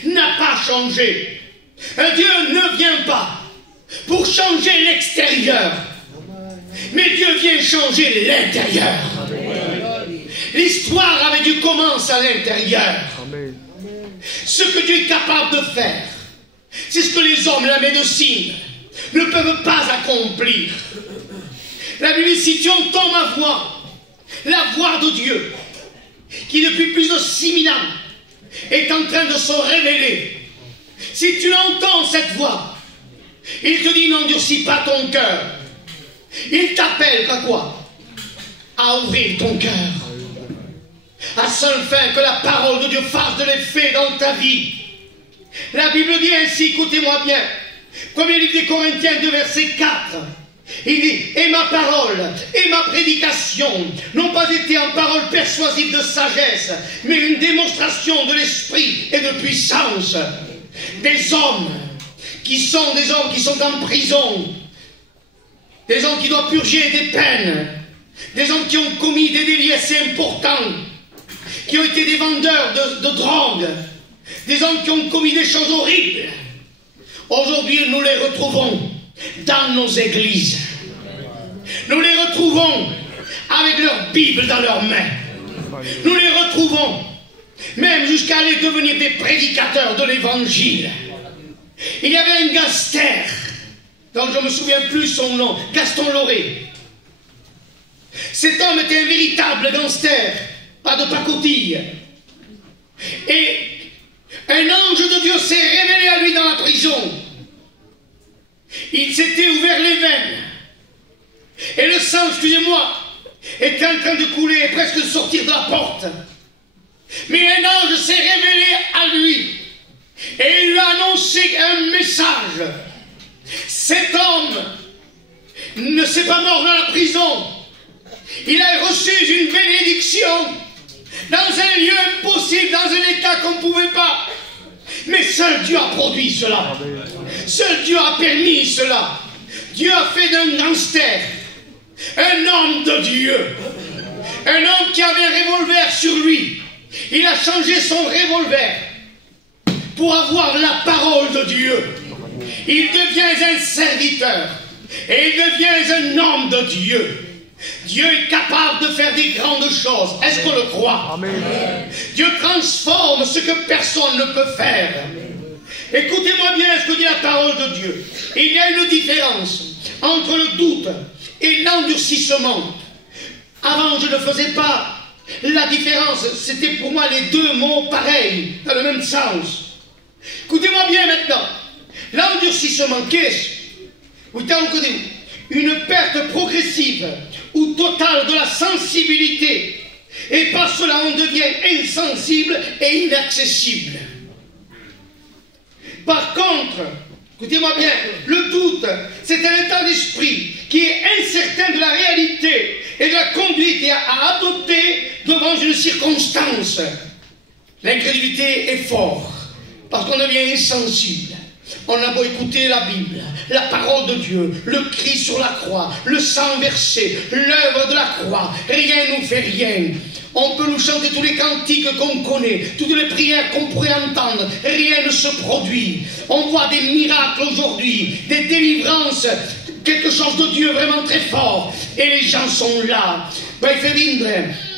n'a pas changé. Un Dieu ne vient pas pour changer l'extérieur, mais Dieu vient changer l'intérieur. L'histoire avec Dieu commence à l'intérieur. Ce que Dieu est capable de faire, c'est ce que les hommes, la médecine, ne peuvent pas accomplir. La Bible dit, si tu entends ma voix, la voix de Dieu, qui depuis plus de 6000 ans est en train de se révéler, si tu entends cette voix, il te dit, n'endurcis pas ton cœur. Il t'appelle à quoi? À ouvrir ton cœur. À seule fin que la parole de Dieu fasse de l'effet dans ta vie. La Bible dit ainsi, écoutez-moi bien, premier livre des Corinthiens 2, verset 4, il dit, et ma parole, et ma prédication n'ont pas été en parole persuasive de sagesse, mais une démonstration de l'esprit et de puissance. Des hommes qui sont en prison, des hommes qui doivent purger des peines, des hommes qui ont commis des délits assez importants, qui ont été des vendeurs de drogue, des hommes qui ont commis des choses horribles. Aujourd'hui, nous les retrouvons dans nos églises. Nous les retrouvons avec leur Bible dans leurs mains. Nous les retrouvons même jusqu'à aller devenir des prédicateurs de l'évangile. Il y avait un gangster, dont je ne me souviens plus son nom, Gaston Loré. Cet homme était un véritable gangster, pas de pacotille. Et un ange de Dieu s'est révélé à lui dans la prison. Il s'était ouvert les veines. Et le sang, excusez-moi, était en train de couler et presque de sortir de la porte. Mais un ange s'est révélé à lui. Et il lui a annoncé un message. Cet homme ne s'est pas mort dans la prison. Il a reçu une bénédiction dans un lieu impossible, dans un état qu'on ne pouvait pas. Mais seul Dieu a produit cela. Seul Dieu a permis cela. Dieu a fait d'un gangster un homme de Dieu. Un homme qui avait un revolver sur lui. Il a changé son revolver pour avoir la parole de Dieu. Il devient un serviteur. Et il devient un homme de Dieu. Dieu est capable de faire des grandes choses. Est-ce qu'on le croit? Amen. Dieu transforme ce que personne ne peut faire. Écoutez-moi bien ce que dit la parole de Dieu. Il y a une différence entre le doute et l'endurcissement. Avant, je ne faisais pas la différence. C'était pour moi les deux mots pareils, dans le même sens. Écoutez-moi bien maintenant. L'endurcissement, qu'est-ce? Une perte progressive ou totale de la sensibilité. Et par cela, on devient insensible et inaccessible. Par contre, écoutez-moi bien, le doute, c'est un état d'esprit qui est incertain de la réalité et de la conduite à adopter devant une circonstance. L'incrédulité est forte parce qu'on devient insensible. On a beau écouter la Bible, la parole de Dieu, le cri sur la croix, le sang versé, l'œuvre de la croix, rien ne nous fait rien. On peut nous chanter tous les cantiques qu'on connaît, toutes les prières qu'on pourrait entendre, rien ne se produit. On voit des miracles aujourd'hui, des délivrances, quelque chose de Dieu vraiment très fort, et les gens sont là. Ben, il fait venir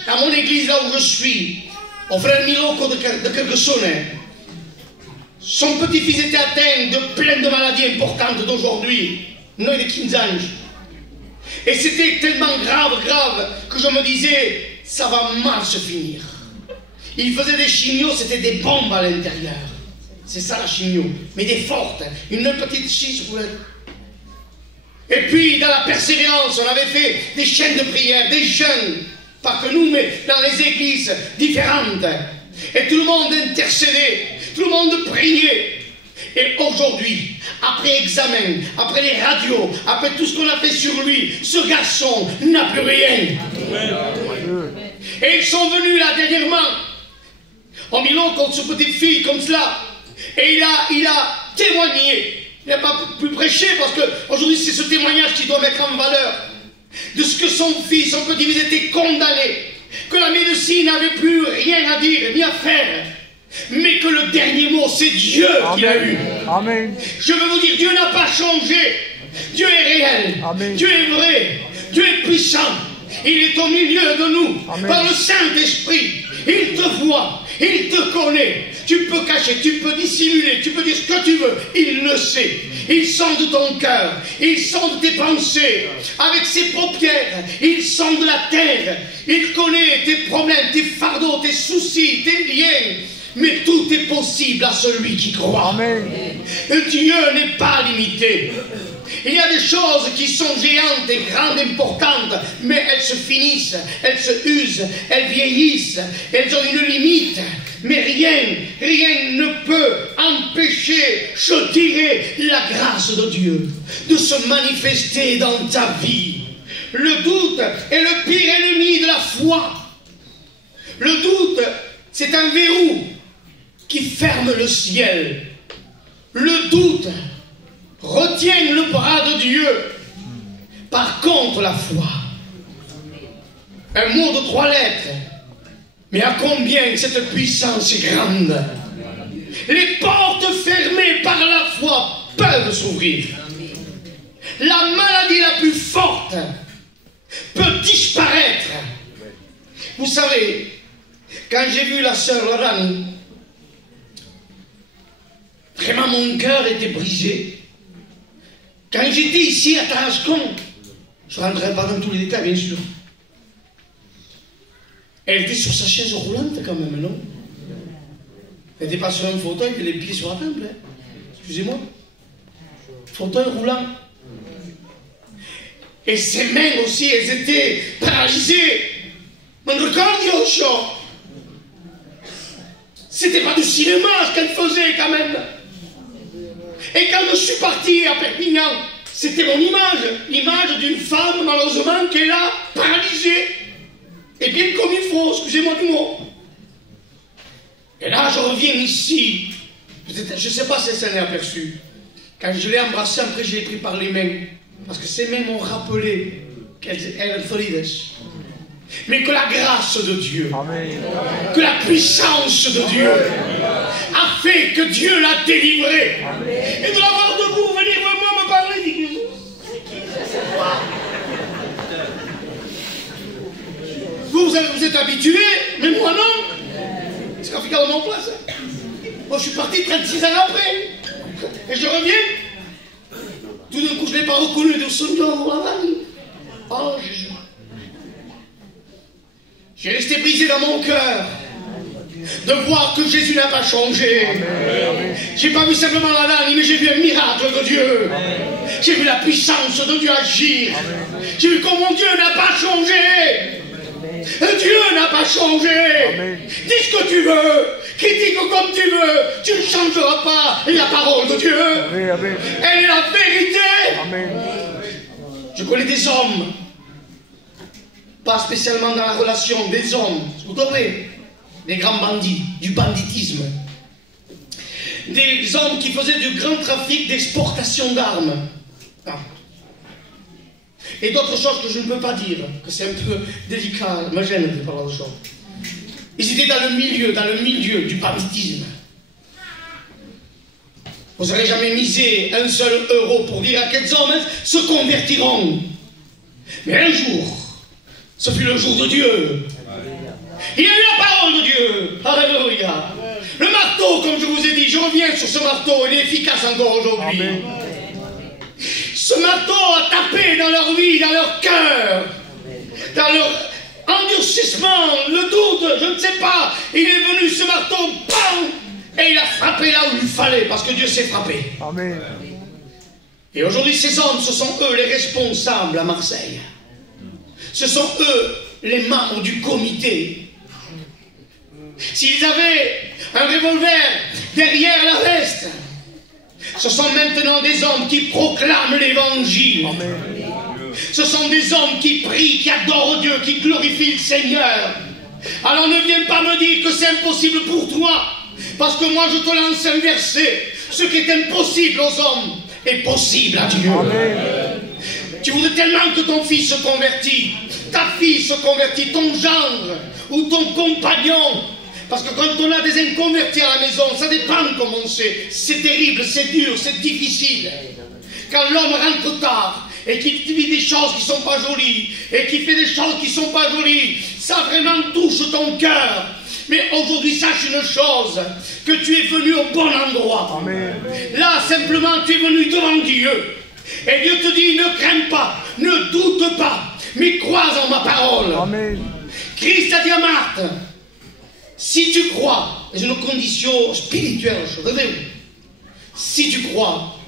à mon église là où je suis, au frère Miloko de Carcassonne. Son petit-fils était atteint de plein de maladies importantes d'aujourd'hui, noi de 15 ans. Et c'était tellement grave, que je me disais, ça va mal se finir. Il faisait des chimios, c'était des bombes à l'intérieur. C'est ça la chimio, mais des fortes, une petite chiche. Et puis, dans la persévérance, on avait fait des chaînes de prière, des jeûnes, pas que nous, mais dans les églises différentes. Et tout le monde intercédait. Tout le monde priait. Et aujourd'hui, après examen, après les radios, après tout ce qu'on a fait sur lui, ce garçon n'a plus rien. Et ils sont venus là dernièrement, en Milan contre ce petite fille comme cela. Et il a témoigné. Il n'a pas pu prêcher parce qu'aujourd'hui c'est ce témoignage qui doit mettre en valeur de ce que son fils, son petit-fils était condamné. Que la médecine n'avait plus rien à dire, ni à faire. Mais que le dernier mot, c'est Dieu qui l'a eu. Amen. Je veux vous dire, Dieu n'a pas changé. Dieu est réel. Amen. Dieu est vrai. Dieu est puissant. Il est au milieu de nous. Amen. Par le Saint-Esprit. Il te voit. Il te connaît. Tu peux cacher, tu peux dissimuler, tu peux dire ce que tu veux. Il le sait. Il sonde ton cœur. Il sonde tes pensées. Avec ses paupières, il sonde la terre. Il connaît tes problèmes, tes fardeaux, tes soucis, tes liens. Mais tout est possible à celui qui croit. Amen. Dieu n'est pas limité. Il y a des choses qui sont géantes et grandes, importantes, mais elles se finissent, elles se usent, elles vieillissent, elles ont une limite. Mais rien ne peut empêcher, je dirais, la grâce de Dieu de se manifester dans ta vie. Le doute est le pire ennemi de la foi. Le doute, c'est un verrou qui ferme le ciel. Le doute retient le bras de Dieu. Par contre, la foi, un mot de 3 lettres, mais à combien cette puissance est grande. Les portes fermées par la foi peuvent s'ouvrir. La maladie la plus forte peut disparaître. Vous savez, quand j'ai vu la sœur Lorane, vraiment mon cœur était brisé. Quand j'étais ici à Tarascon, je ne rentrerai pas dans tous les détails bien sûr. Elle était sur sa chaise roulante quand même, non? Elle n'était pas sur un fauteuil avec les pieds sur la table. Hein. Excusez-moi. Fauteuil roulant. Et ses mains aussi, elles étaient paralysées. Mon record, Yoshua. C'était pas du cinéma ce qu'elle faisait quand même. Et quand je suis parti à Perpignan, c'était mon image. L'image d'une femme, malheureusement, qui est là, paralysée. Et bien comme il faut, excusez-moi du mot. Et là, je reviens ici. Je ne sais pas si ça s'en est aperçu. Quand je l'ai embrassé, après je l'ai pris par les mains. Parce que ces mains m'ont rappelé qu'elles eran feridas. Mais que la grâce de Dieu, que la puissance de Dieu a fait que Dieu l'a délivré. Et de l'avoir debout, venir vraiment me parler, dit vous êtes habitués, mais moi non. C'est qu'en figure de mon place. Moi je suis parti 36 ans après. Et je reviens. Tout d'un coup je ne l'ai pas reconnu de son nom. Oh Jésus. J'ai resté brisé dans mon cœur de voir que Jésus n'a pas changé. J'ai pas vu simplement la langue, mais j'ai vu un miracle de Dieu. J'ai vu la puissance de Dieu agir. J'ai vu comment Dieu n'a pas changé. Dieu n'a pas changé. Dis ce que tu veux, critique comme tu veux, tu ne changeras pas la parole de Dieu. Elle est la vérité. Je connais des hommes, pas spécialement dans la relation, des hommes, vous comprenez, des grands bandits, du banditisme, des hommes qui faisaient du grand trafic d'exportation d'armes. Et d'autres choses que je ne peux pas dire, que c'est un peu délicat, ma gêne de parler de choses. Ils étaient dans le milieu du banditisme. Vous n'aurez jamais misé un seul euro pour dire à quels hommes se convertiront. Mais un jour, ce fut le jour de Dieu. Il y a eu la parole de Dieu. Alléluia. Le marteau, comme je vous ai dit, je reviens sur ce marteau, il est efficace encore aujourd'hui. Ce marteau a tapé dans leur vie, dans leur cœur, dans leur endurcissement, le doute, je ne sais pas. Il est venu ce marteau, bam, et il a frappé là où il fallait, parce que Dieu s'est frappé. Amen. Et aujourd'hui, ces hommes, ce sont eux les responsables à Marseille. Ce sont eux les membres du comité. S'ils avaient un revolver derrière la veste, ce sont maintenant des hommes qui proclament l'évangile. Ce sont des hommes qui prient, qui adorent Dieu, qui glorifient le Seigneur. Alors ne viens pas me dire que c'est impossible pour toi, parce que moi je te lance un verset. Ce qui est impossible aux hommes est possible à Dieu. Tu voudrais tellement que ton fils se convertisse, ta fille se convertit, ton gendre ou ton compagnon. Parce que quand on a des inconvertis à la maison, ça dépend comment c'est terrible, c'est dur, c'est difficile. Quand l'homme rentre tard et qu'il vit des choses qui ne sont pas jolies et qu'il fait des choses qui ne sont pas jolies, ça vraiment touche ton cœur. Mais aujourd'hui, sache une chose, que tu es venu au bon endroit. Amen. Là, simplement, tu es venu devant Dieu. Et Dieu te dit, ne crains pas, ne doute pas, mais crois en ma parole. Amen. Christ a dit à Marthe, si tu crois, c'est une condition spirituelle, si tu crois,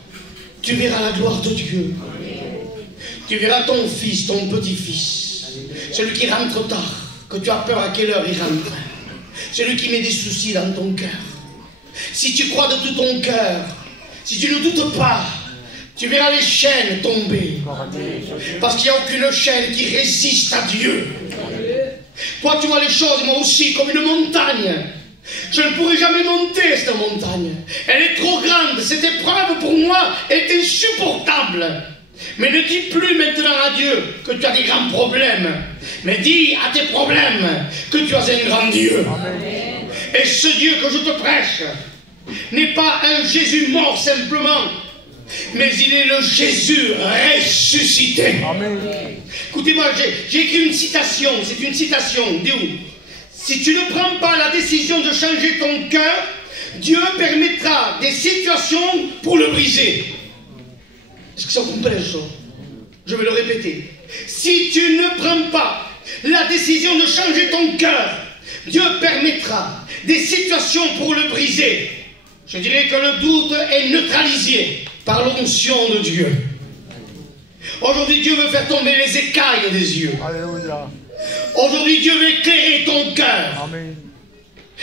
tu verras la gloire de Dieu. Tu verras ton fils, ton petit-fils, celui qui rentre tard, que tu as peur à quelle heure il rentre, celui qui met des soucis dans ton cœur. Si tu crois de tout ton cœur, si tu ne doutes pas, tu verras les chaînes tomber. Parce qu'il n'y a aucune chaîne qui résiste à Dieu. Toi, tu vois les choses, moi aussi, comme une montagne. Je ne pourrai jamais monter cette montagne. Elle est trop grande. Cette épreuve, pour moi, est insupportable. Mais ne dis plus maintenant à Dieu que tu as des grands problèmes. Mais dis à tes problèmes que tu as un grand Dieu. Amen. Et ce Dieu que je te prêche n'est pas un Jésus mort simplement, mais il est le Jésus ressuscité. Amen. Écoutez-moi, j'ai écrit une citation, c'est une citation, dis où? Si tu ne prends pas la décision de changer ton cœur, Dieu permettra des situations pour le briser. Est-ce que ça vous plaît, ça? Je vais le répéter. Si tu ne prends pas la décision de changer ton cœur, Dieu permettra des situations pour le briser. Je dirais que le doute est neutralisé par l'onction de Dieu. Aujourd'hui, Dieu veut faire tomber les écailles des yeux. Alléluia. Aujourd'hui, Dieu veut éclairer ton cœur. Amen.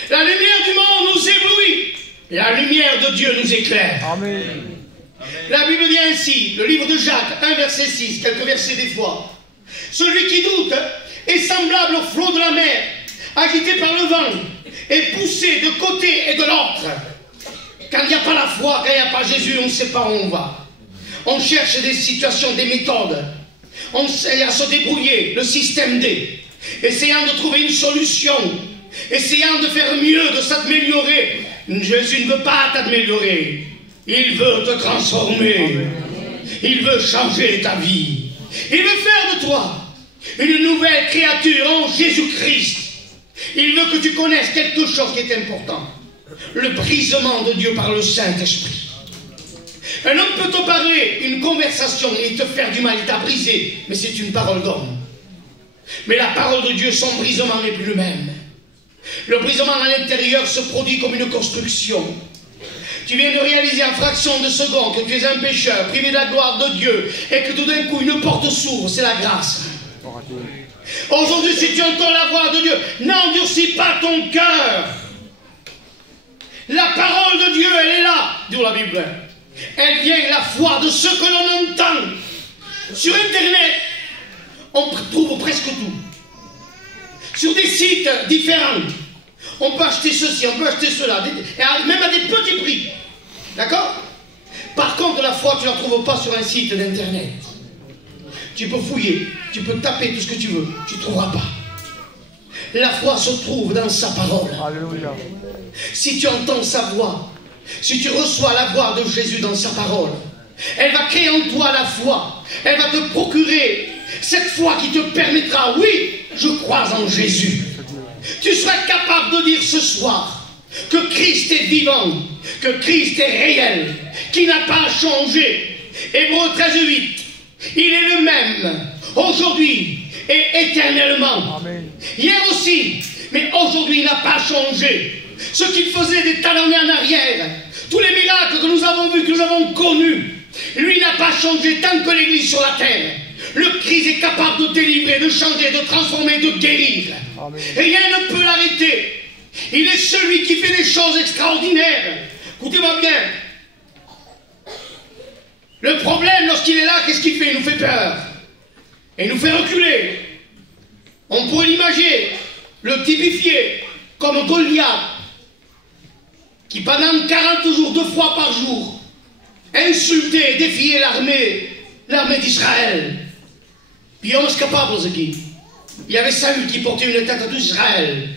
La lumière du monde nous éblouit. La lumière de Dieu nous éclaire. Amen. La Bible dit ainsi, le livre de Jacques, 1 verset 6, quelques versets des fois. Celui qui doute est semblable au flot de la mer, agité par le vent et poussé de côté et de l'autre. Quand il n'y a pas la foi, quand il n'y a pas Jésus, on ne sait pas où on va. On cherche des situations, des méthodes. On essaie à se débrouiller, le système D, essayant de trouver une solution, essayant de faire mieux, de s'améliorer. Jésus ne veut pas t'améliorer. Il veut te transformer. Il veut changer ta vie. Il veut faire de toi une nouvelle créature en Jésus-Christ. Il veut que tu connaisses quelque chose qui est important. Le brisement de Dieu par le Saint-Esprit. Un homme peut te parler une conversation et te faire du mal, il t'a brisé, mais c'est une parole d'homme. Mais la parole de Dieu, son brisement n'est plus le même. Le brisement à l'intérieur se produit comme une construction. Tu viens de réaliser en fraction de seconde que tu es un pécheur, privé de la gloire de Dieu, et que tout d'un coup une porte s'ouvre, c'est la grâce. Aujourd'hui, si tu entends la voix de Dieu, n'endurcis pas ton cœur. La parole de Dieu, elle est là, dit la Bible. Elle vient la foi de ce que l'on entend. Sur Internet, on trouve presque tout. Sur des sites différents, on peut acheter ceci, on peut acheter cela, même à des petits prix. D'accord? Par contre, la foi, tu ne la trouves pas sur un site d'Internet. Tu peux fouiller, tu peux taper tout ce que tu veux, tu ne trouveras pas. La foi se trouve dans sa parole. Alléluia. Si tu entends sa voix, si tu reçois la voix de Jésus dans sa parole, elle va créer en toi la foi. Elle va te procurer cette foi qui te permettra, oui, je crois en Jésus. Tu seras capable de dire ce soir que Christ est vivant, que Christ est réel, qui n'a pas changé. Hébreux 13:8, il est le même aujourd'hui et éternellement. Amen. Hier aussi, mais aujourd'hui il n'a pas changé. Ce qu'il faisait des tas d'années en arrière, tous les miracles que nous avons vus, que nous avons connus, lui n'a pas changé tant que l'Église sur la terre. Le Christ est capable de délivrer, de changer, de transformer, de guérir. Amen. Rien ne peut l'arrêter. Il est celui qui fait des choses extraordinaires. Écoutez-moi bien. Le problème, lorsqu'il est là, qu'est-ce qu'il fait? Il nous fait peur. Et il nous fait reculer. On pourrait l'imager, le typifier comme Goliath, qui pendant 40 jours, 2 fois par jour, insultait et défiait l'armée d'Israël. Puis on est capable, il y avait Saül qui portait une tête à tout Israël.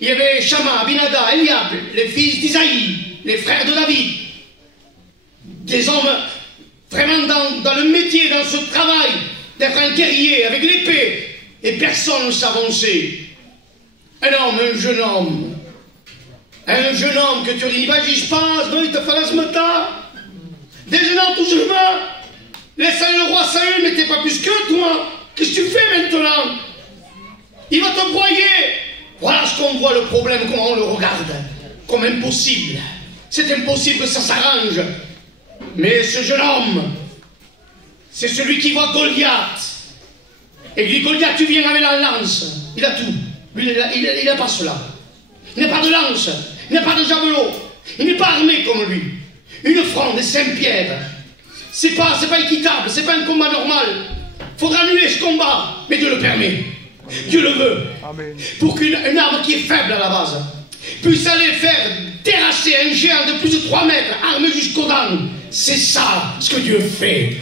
Il y avait Shama, Abinada, Eliab, les fils d'Isaïe, les frères de David. Des hommes vraiment dans le métier, dans ce travail, d'être un guerrier avec l'épée. Et personne ne s'avançait. Un homme, un jeune homme que tu dis, vas-y, je passe, il te fallait ce matin. Déjeunant tout chemin. Laissant le roi Saül, mais t'es pas plus que toi. Qu'est-ce que tu fais maintenant? Il va te broyer. Voilà ce qu'on voit le problème, comment on le regarde. Comme impossible. C'est impossible que ça s'arrange. Mais ce jeune homme, c'est celui qui voit Goliath. Et il dit, Goliath, tu viens avec la lance. Il a tout. Lui, il n'a pas cela. Il n'a pas de lance. Il n'a pas de javelot. Il n'est pas armé comme lui. Une fronde et 5 pierres. C'est pas équitable. C'est pas un combat normal. Il faudra annuler ce combat. Mais Dieu le permet. Dieu le veut. Amen. Pour qu'une arme qui est faible à la base puisse aller faire terrasser un géant de plus de 3 mètres, armé jusqu'aux dents. C'est ça ce que Dieu fait.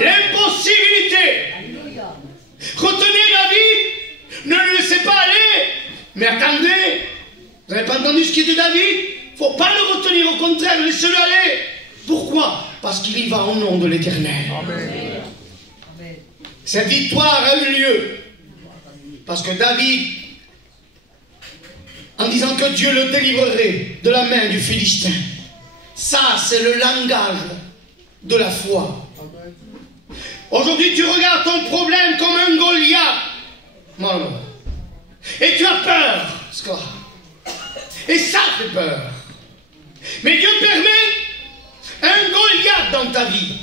L'impossibilité. Retenez David, ne le laissez pas aller. Mais attendez, vous n'avez pas entendu ce qui est de David? Il ne faut pas le retenir, au contraire, laissez-le aller. Pourquoi? Parce qu'il y va au nom de l'Éternel. Amen. Cette victoire a eu lieu parce que David, en disant que Dieu le délivrerait de la main du Philistin, ça c'est le langage de la foi. Aujourd'hui, tu regardes ton problème comme un Goliath. Non. Et tu as peur. Et ça fait peur. Mais Dieu permet un Goliath dans ta vie.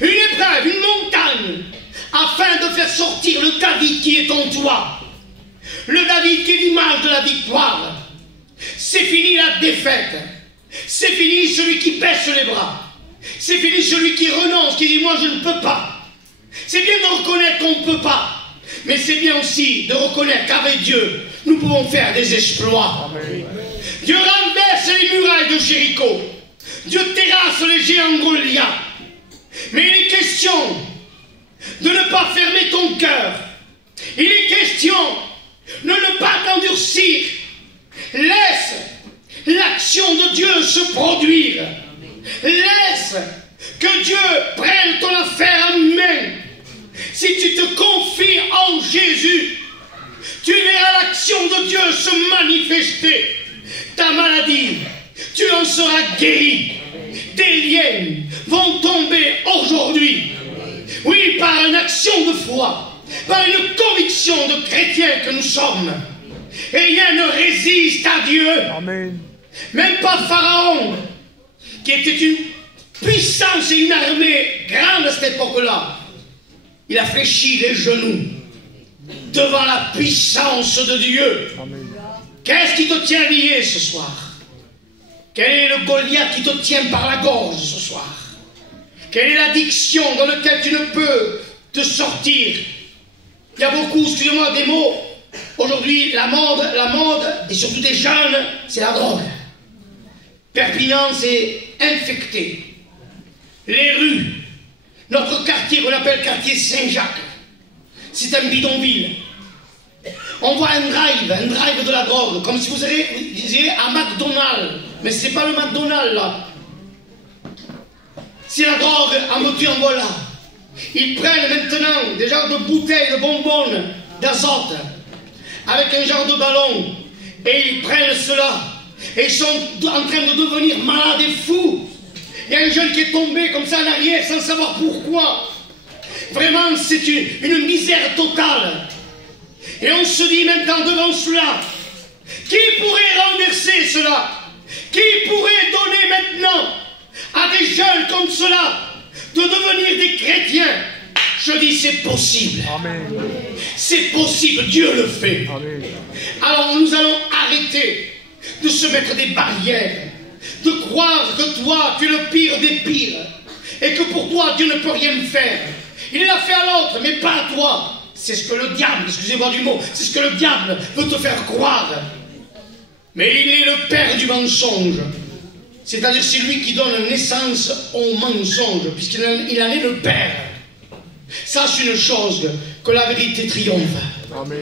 Une épreuve, une montagne, afin de faire sortir le David qui est en toi. Le David qui est l'image de la victoire. C'est fini la défaite. C'est fini celui qui baisse les bras. C'est fini celui qui renonce, qui dit moi je ne peux pas. C'est bien de reconnaître qu'on ne peut pas. Mais c'est bien aussi de reconnaître qu'avec Dieu, nous pouvons faire des exploits. Amen. Dieu renverse les murailles de Jéricho. Dieu terrasse les géants Goliath. Mais il est question de ne pas fermer ton cœur. Il est question de ne pas t'endurcir. Laisse l'action de Dieu se produire. Laisse que Dieu prenne ton affaire en main. Si tu te confies en Jésus, tu verras l'action de Dieu se manifester. Ta maladie, tu en seras guéri. Tes liens vont tomber aujourd'hui. Oui, par une action de foi, par une conviction de chrétien que nous sommes. Et rien ne résiste à Dieu. Amen. Même pas Pharaon, qui était une puissance et une armée grande à cette époque-là. Il a fléchi les genoux devant la puissance de Dieu. Qu'est-ce qui te tient lié ce soir? Quel est le Goliath qui te tient par la gorge ce soir? Quelle est l'addiction dans laquelle tu ne peux te sortir? Il y a beaucoup, excusez-moi, des mots. Aujourd'hui, la mode, et surtout des jeunes, c'est la drogue. Perpignan, c'est infecté. Les rues, notre quartier qu'on appelle quartier Saint-Jacques, c'est un bidonville. On voit un drive de la drogue, comme si vous disiez à McDonald's. Mais c'est pas le McDonald's là. C'est la drogue en veux-tu en voilà. Ils prennent maintenant des genres de bouteilles de bonbons d'azote avec un genre de ballon et ils prennent cela et ils sont en train de devenir malades et fous. Il y a un jeune qui est tombé comme ça en arrière sans savoir pourquoi. Vraiment, c'est une misère totale. Et on se dit maintenant devant cela, qui pourrait renverser cela? Qui pourrait donner maintenant à des jeunes comme cela de devenir des chrétiens? Je dis c'est possible. Amen. C'est possible, Dieu le fait. Amen. Alors nous allons arrêter de se mettre des barrières, de croire que toi tu es le pire des pires et que pour toi Dieu ne peut rien faire. Il l'a fait à l'autre mais pas à toi. C'est ce que le diable, excusez-moi du mot, c'est ce que le diable veut te faire croire. Mais il est le père du mensonge. C'est-à-dire c'est lui qui donne naissance au mensonge, puisqu'il en est le père. Sache une chose, que la vérité triomphe. Amen.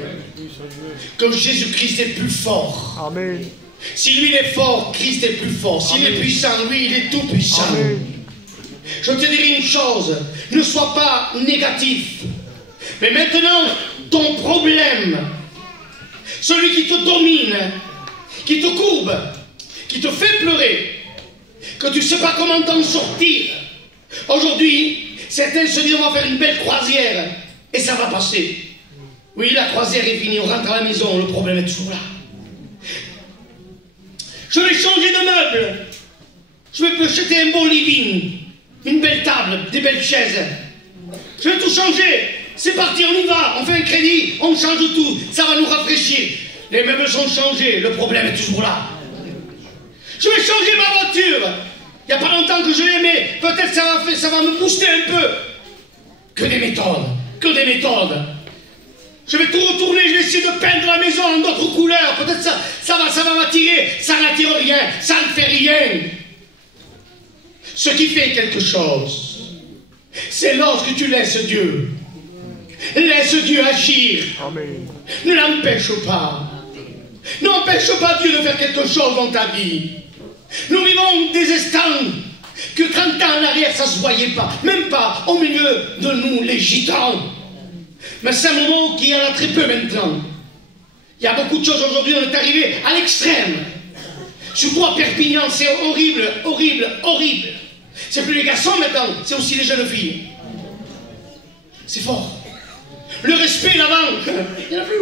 Que Jésus-Christ est plus fort. Amen. Si lui il est fort, Christ est plus fort. S'il est puissant, lui il est tout puissant. Amen. Je te dirai une chose, ne sois pas négatif. Mais maintenant, ton problème, celui qui te domine, qui te courbe, qui te fait pleurer, que tu ne sais pas comment t'en sortir. Aujourd'hui, certains se disent on va faire une belle croisière et ça va passer. Oui, la croisière est finie, on rentre à la maison, le problème est toujours là. Je vais changer de meuble. Je vais acheter un beau living, une belle table, des belles chaises. Je vais tout changer. C'est parti, on y va, on fait un crédit, on change tout, ça va nous rafraîchir. Les meubles sont changés, le problème est toujours là. Je vais changer ma voiture. Il n'y a pas longtemps que je l'aimais, peut-être ça va me booster un peu. Que des méthodes, que des méthodes. Je vais tout retourner, je vais essayer de peindre la maison en d'autres couleurs. Peut-être ça va m'attirer, ça n'attire rien, ça ne fait rien. Ce qui fait quelque chose, c'est lorsque tu laisses Dieu. Laisse Dieu agir. Amen. Ne l'empêche pas. N'empêche pas Dieu de faire quelque chose dans ta vie. Nous vivons des instants que 30 ans en arrière, ça ne se voyait pas. Même pas au milieu de nous, les gitans. Mais c'est un moment qui en a très peu maintenant. Il y a beaucoup de choses aujourd'hui, on est arrivé à l'extrême. Surtout à Perpignan, c'est horrible, horrible, horrible. C'est plus les garçons maintenant, c'est aussi les jeunes filles. C'est fort. Le respect là-bas, il n'y en a plus.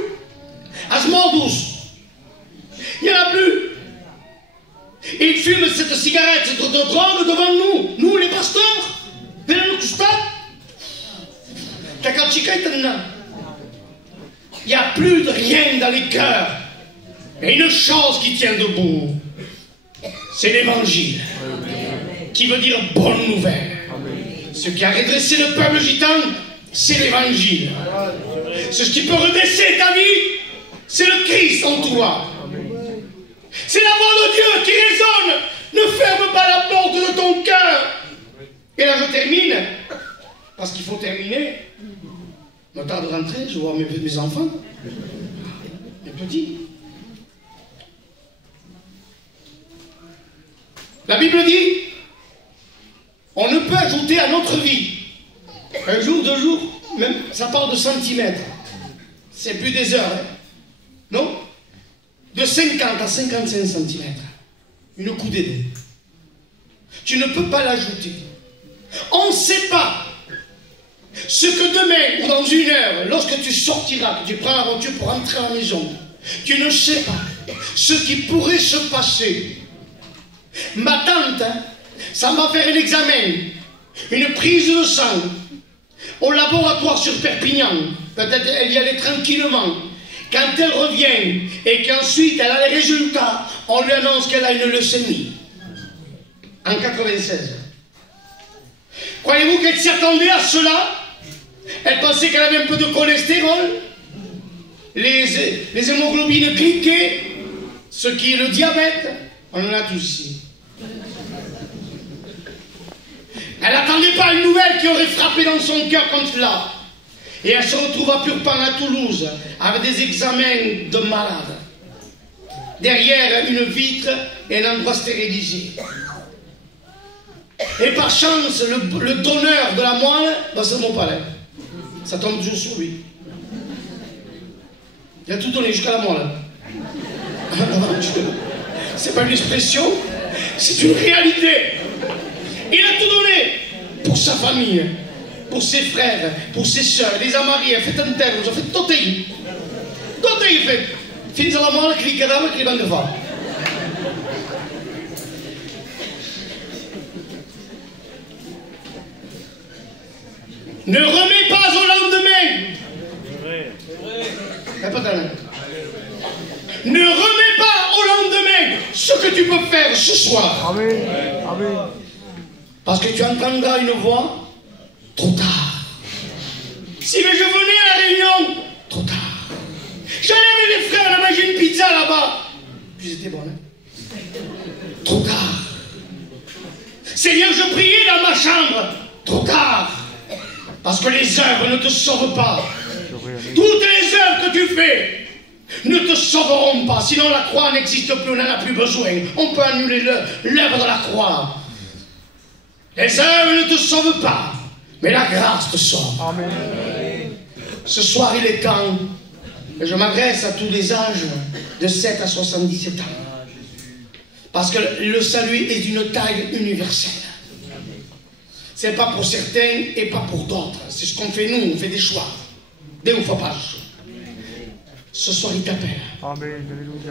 À Smordous, il n'y en a plus. Et ils fument cette cigarette, cette drogue devant nous. Nous, les pasteurs. Venez-nous tout ça. Il n'y a plus de rien dans les cœurs. Et une chose qui tient debout, c'est l'évangile. Qui veut dire bonne nouvelle. Ce qui a redressé le peuple gitan, c'est l'évangile. Ce qui peut redresser ta vie, c'est le Christ en toi. C'est la voix de Dieu qui résonne. Ne ferme pas la porte de ton cœur. Et là, je termine. Parce qu'il faut terminer. Je me tarde de rentrer, je vois mes enfants. Les petits. La Bible dit, on ne peut ajouter à notre vie, un jour, 2 jours, même ça parle de centimètres. C'est plus des heures. Hein. Non? De 50 à 55 centimètres. Une coudée d'eau. Tu ne peux pas l'ajouter. On ne sait pas ce que demain ou dans 1 heure, lorsque tu sortiras, que tu prends la voiture pour rentrer à la maison, tu ne sais pas ce qui pourrait se passer. Ma tante, hein, ça va faire un examen, une prise de sang au laboratoire sur Perpignan. Peut-être elle y allait tranquillement. Quand elle revient et qu'ensuite elle a les résultats, on lui annonce qu'elle a une leucémie. En 96. Croyez-vous qu'elle s'y attendait à cela? Elle pensait qu'elle avait un peu de cholestérol, les hémoglobines cliquaient, ce qui est le diabète. On en a tous ici. Elle n'attendait pas une nouvelle qui aurait frappé dans son cœur comme cela. Et elle se retrouve à Purpan, à Toulouse, avec des examens de malade. Derrière une vitre et un endroit stérilisé. Et par chance, le donneur de la moelle, ben c'est mon palais. Ça tombe toujours sur lui. Il a tout donné jusqu'à la moelle. C'est pas une expression, c'est une réalité. Il a tout donné pour sa famille, pour ses frères, pour ses soeurs, les a mariés, fait un terme, ils ont fait tout il. Tout il fait. Fins à la moelle, clique d'âme, clique de femme. Ne remets pas au lendemain. Ne remets pas au lendemain ce que tu peux faire ce soir. Amen. Amen. Parce que tu entendras une voix trop tard. Si mais je venais à la réunion, trop tard. J'allais avec les frères, on a mangé une pizza là-bas. Puis c'était bon, hein? Trop tard. Seigneur, je priais dans ma chambre. Trop tard. Parce que les œuvres ne te sauvent pas. Toutes les œuvres que tu fais ne te sauveront pas. Sinon la croix n'existe plus, on n'en a plus besoin. On peut annuler l'œuvre de la croix. Les œuvres ne te sauvent pas, mais la grâce te sauve. Amen. Ce soir il est temps, et je m'adresse à tous les âges de 7 à 77 ans. Parce que le salut est d'une taille universelle. C'est pas pour certains et pas pour d'autres. C'est ce qu'on fait nous, on fait des choix. Des ou pas. Ce soir il t'appelle.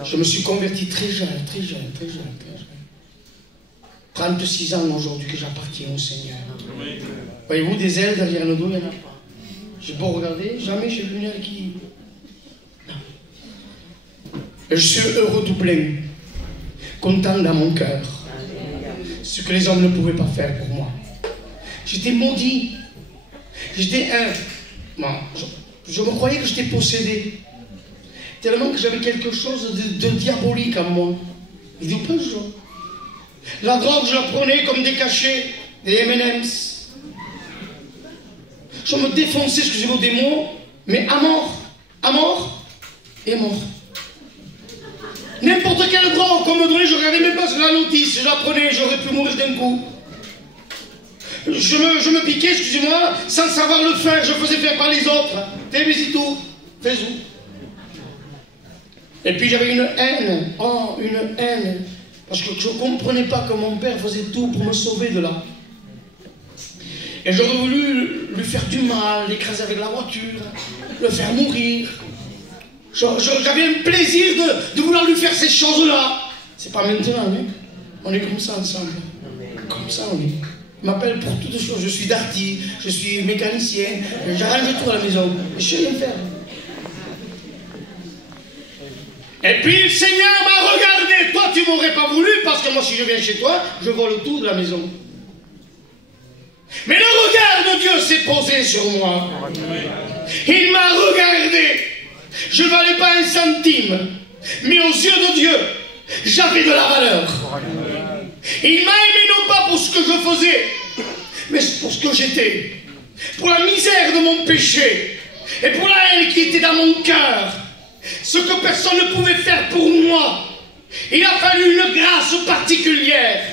Je me suis converti très jeune. 36 ans aujourd'hui que j'appartiens au Seigneur. Voyez-vous, des ailes derrière le dos, il n'y en a pas. J'ai beau regarder, jamais j'ai vu une aile qui... Non. Et je suis heureux tout plein, content dans mon cœur. Ce que les hommes ne pouvaient pas faire pour moi. J'étais maudit. J'étais un... Bon, je me croyais que j'étais possédé. Tellement que j'avais quelque chose de diabolique en moi. Il dit pas ce jour. La drogue, je la prenais comme des cachets, des M&M's. Je me défonçais, excusez-moi des mots, mais à mort et mort. N'importe quelle drogue qu'on me donnait, je regardais même pas sur la notice, je la prenais, j'aurais pu mourir d'un coup. Je me piquais, excusez-moi, sans savoir le faire, je faisais faire par les autres. T'es mais tout, fais-vous. Et puis j'avais une haine, une haine. Parce que je ne comprenais pas que mon père faisait tout pour me sauver de là. Et j'aurais voulu lui faire du mal, l'écraser avec la voiture, le faire mourir. J'avais un plaisir de vouloir lui faire ces choses-là. C'est pas maintenant, hein. On est comme ça ensemble. Comme ça on est. Il m'appelle pour toutes choses. Je suis darty, je suis mécanicien, j'arrange tout à la maison. Je sais rien faire. Et puis le Seigneur m'a regardé. Toi, tu m'aurais pas voulu parce que moi, si je viens chez toi, je vole tout de la maison. Mais le regard de Dieu s'est posé sur moi. Il m'a regardé. Je ne valais pas un centime. Mais aux yeux de Dieu, j'avais de la valeur. Il m'a aimé non pas pour ce que je faisais, mais pour ce que j'étais. Pour la misère de mon péché. Et pour la haine qui était dans mon cœur. Ce que personne ne pouvait faire pour moi. Il a fallu une grâce particulière.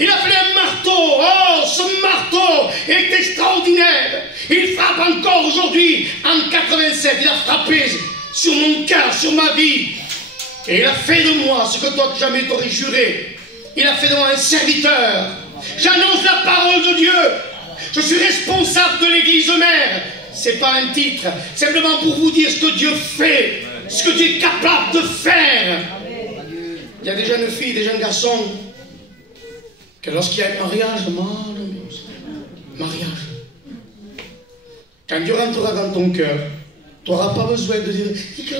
Il a fallu un marteau. Oh, ce marteau est extraordinaire. Il frappe encore aujourd'hui, en 87. Il a frappé sur mon cœur, sur ma vie. Et il a fait de moi ce que toi jamais t'aurais juré. Il a fait de moi un serviteur. J'annonce la parole de Dieu. Je suis responsable de l'église mère. C'est pas un titre. Simplement pour vous dire ce que Dieu fait. Ce que Dieu est capable de faire. Il y a des jeunes filles, des jeunes garçons que lorsqu'il y a un mariage, mariage. Quand Dieu rentrera dans ton cœur, tu n'auras pas besoin de dire tu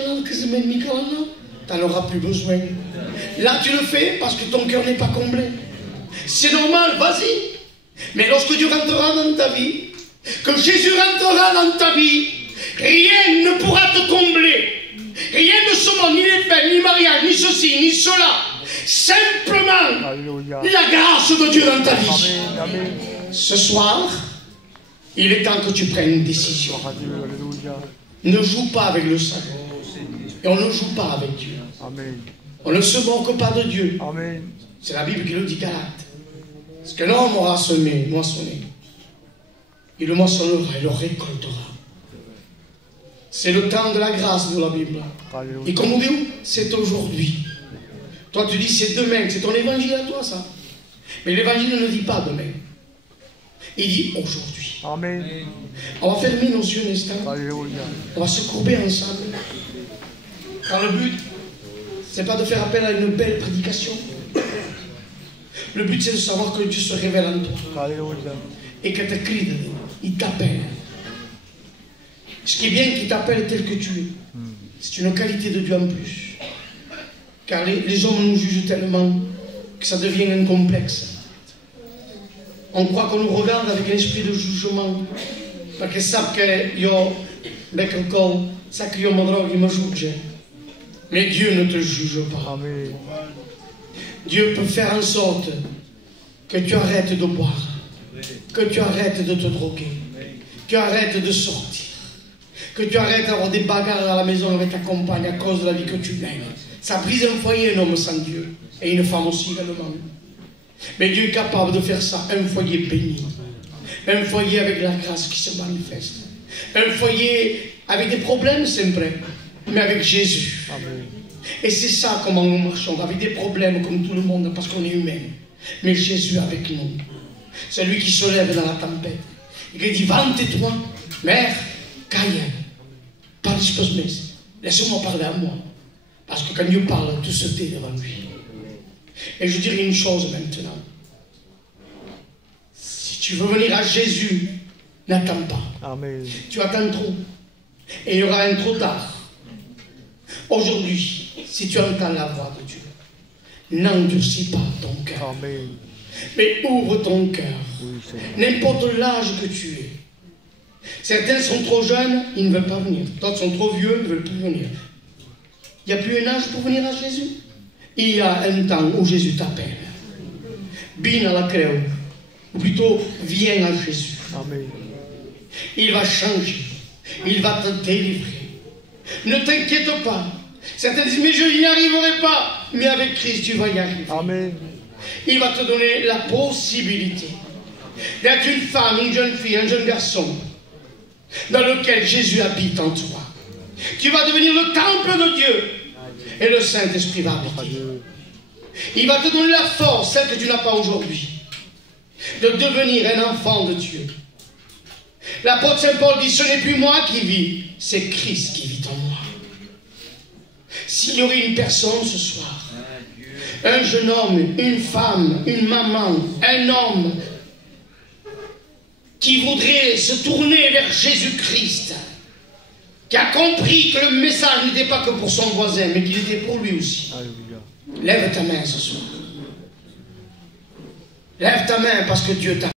n'en auras plus besoin. Là, tu le fais parce que ton cœur n'est pas comblé. C'est normal, vas-y. Mais lorsque Dieu rentrera dans ta vie, que Jésus rentrera dans ta vie, rien ne pourra te combler. Rien de ce monde, ni les fêtes, ni mariage, ni ceci, ni cela. Simplement, Alléluia. La grâce de Dieu dans ta vie. Amen, amen. Ce soir, il est temps que tu prennes une décision. Alléluia. Ne joue pas avec le salut. Et on ne joue pas avec Dieu. Amen. On ne se moque pas de Dieu. C'est la Bible qui le dit, Galate. Ce que l'homme aura semé, moissonné, il le moissonnera, il le récoltera. C'est le temps de la grâce de la Bible. Alléluia. Et comme on dit, c'est aujourd'hui. Toi tu dis c'est demain, c'est ton évangile à toi ça. Mais l'évangile ne dit pas demain. Il dit aujourd'hui. Amen. On va fermer nos yeux un instant. Alléluia. On va se courber ensemble. Car le but, c'est pas de faire appel à une belle prédication. Le but c'est de savoir que Dieu se révèle en toi. Alléluia. Et que te crie, il t'appelle. Ce qui est bien qu'il t'appelle tel que tu es. C'est une qualité de Dieu en plus. Car les hommes nous jugent tellement que ça devient un complexe. On croit qu'on nous regarde avec un esprit de jugement. Parce qu'ils savent que yo, ça que yo me juge. Mais Dieu ne te juge pas. Amen. Dieu peut faire en sorte que tu arrêtes de boire, que tu arrêtes de te droguer, que tu arrêtes de sortir, que tu arrêtes d'avoir des bagarres à la maison avec ta compagne à cause de la vie que tu mènes. Ça brise un foyer, un homme sans Dieu, et une femme aussi également. Mais Dieu est capable de faire ça, un foyer béni, un foyer avec la grâce qui se manifeste, un foyer avec des problèmes, c'est vrai, mais avec Jésus. Amen. Et c'est ça comment nous marchons, avec des problèmes comme tout le monde, parce qu'on est humain. Mais Jésus avec nous. C'est lui qui se lève dans la tempête. Et qui dit, vante-toi, mère, Caïen, parle laissez-moi parler à moi. Parce que quand Dieu parle, tout se tait devant lui. Et je dirais une chose maintenant. Si tu veux venir à Jésus, n'attends pas. Amen. Tu attends trop. Et il y aura un trop tard. Aujourd'hui, si tu entends la voix de Dieu, n'endurcis pas ton cœur. Amen. Mais ouvre ton cœur. Oui, n'importe l'âge que tu es. Certains sont trop jeunes, ils ne veulent pas venir. D'autres sont trop vieux, ils ne veulent plus venir. Il n'y a plus un âge pour venir à Jésus. Il y a un temps où Jésus t'appelle. Viens à la crève. Ou plutôt, viens à Jésus. Amen. Il va changer. Il va te délivrer. Ne t'inquiète pas. Certains disent, mais je n'y arriverai pas. Mais avec Christ, tu vas y arriver. Amen. Il va te donner la possibilité d'être une femme, une jeune fille, un jeune garçon dans lequel Jésus habite en toi. Tu vas devenir le temple de Dieu et le Saint-Esprit va habiter. Il va te donner la force, celle que tu n'as pas aujourd'hui, de devenir un enfant de Dieu. L'apôtre Saint Paul dit, ce n'est plus moi qui vis, c'est Christ qui vit en moi. S'il y aurait une personne ce soir, un jeune homme, une femme, une maman, un homme qui voudrait se tourner vers Jésus-Christ, qui a compris que le message n'était pas que pour son voisin, mais qu'il était pour lui aussi. Alléluia. Lève ta main ce soir. Lève ta main parce que Dieu t'a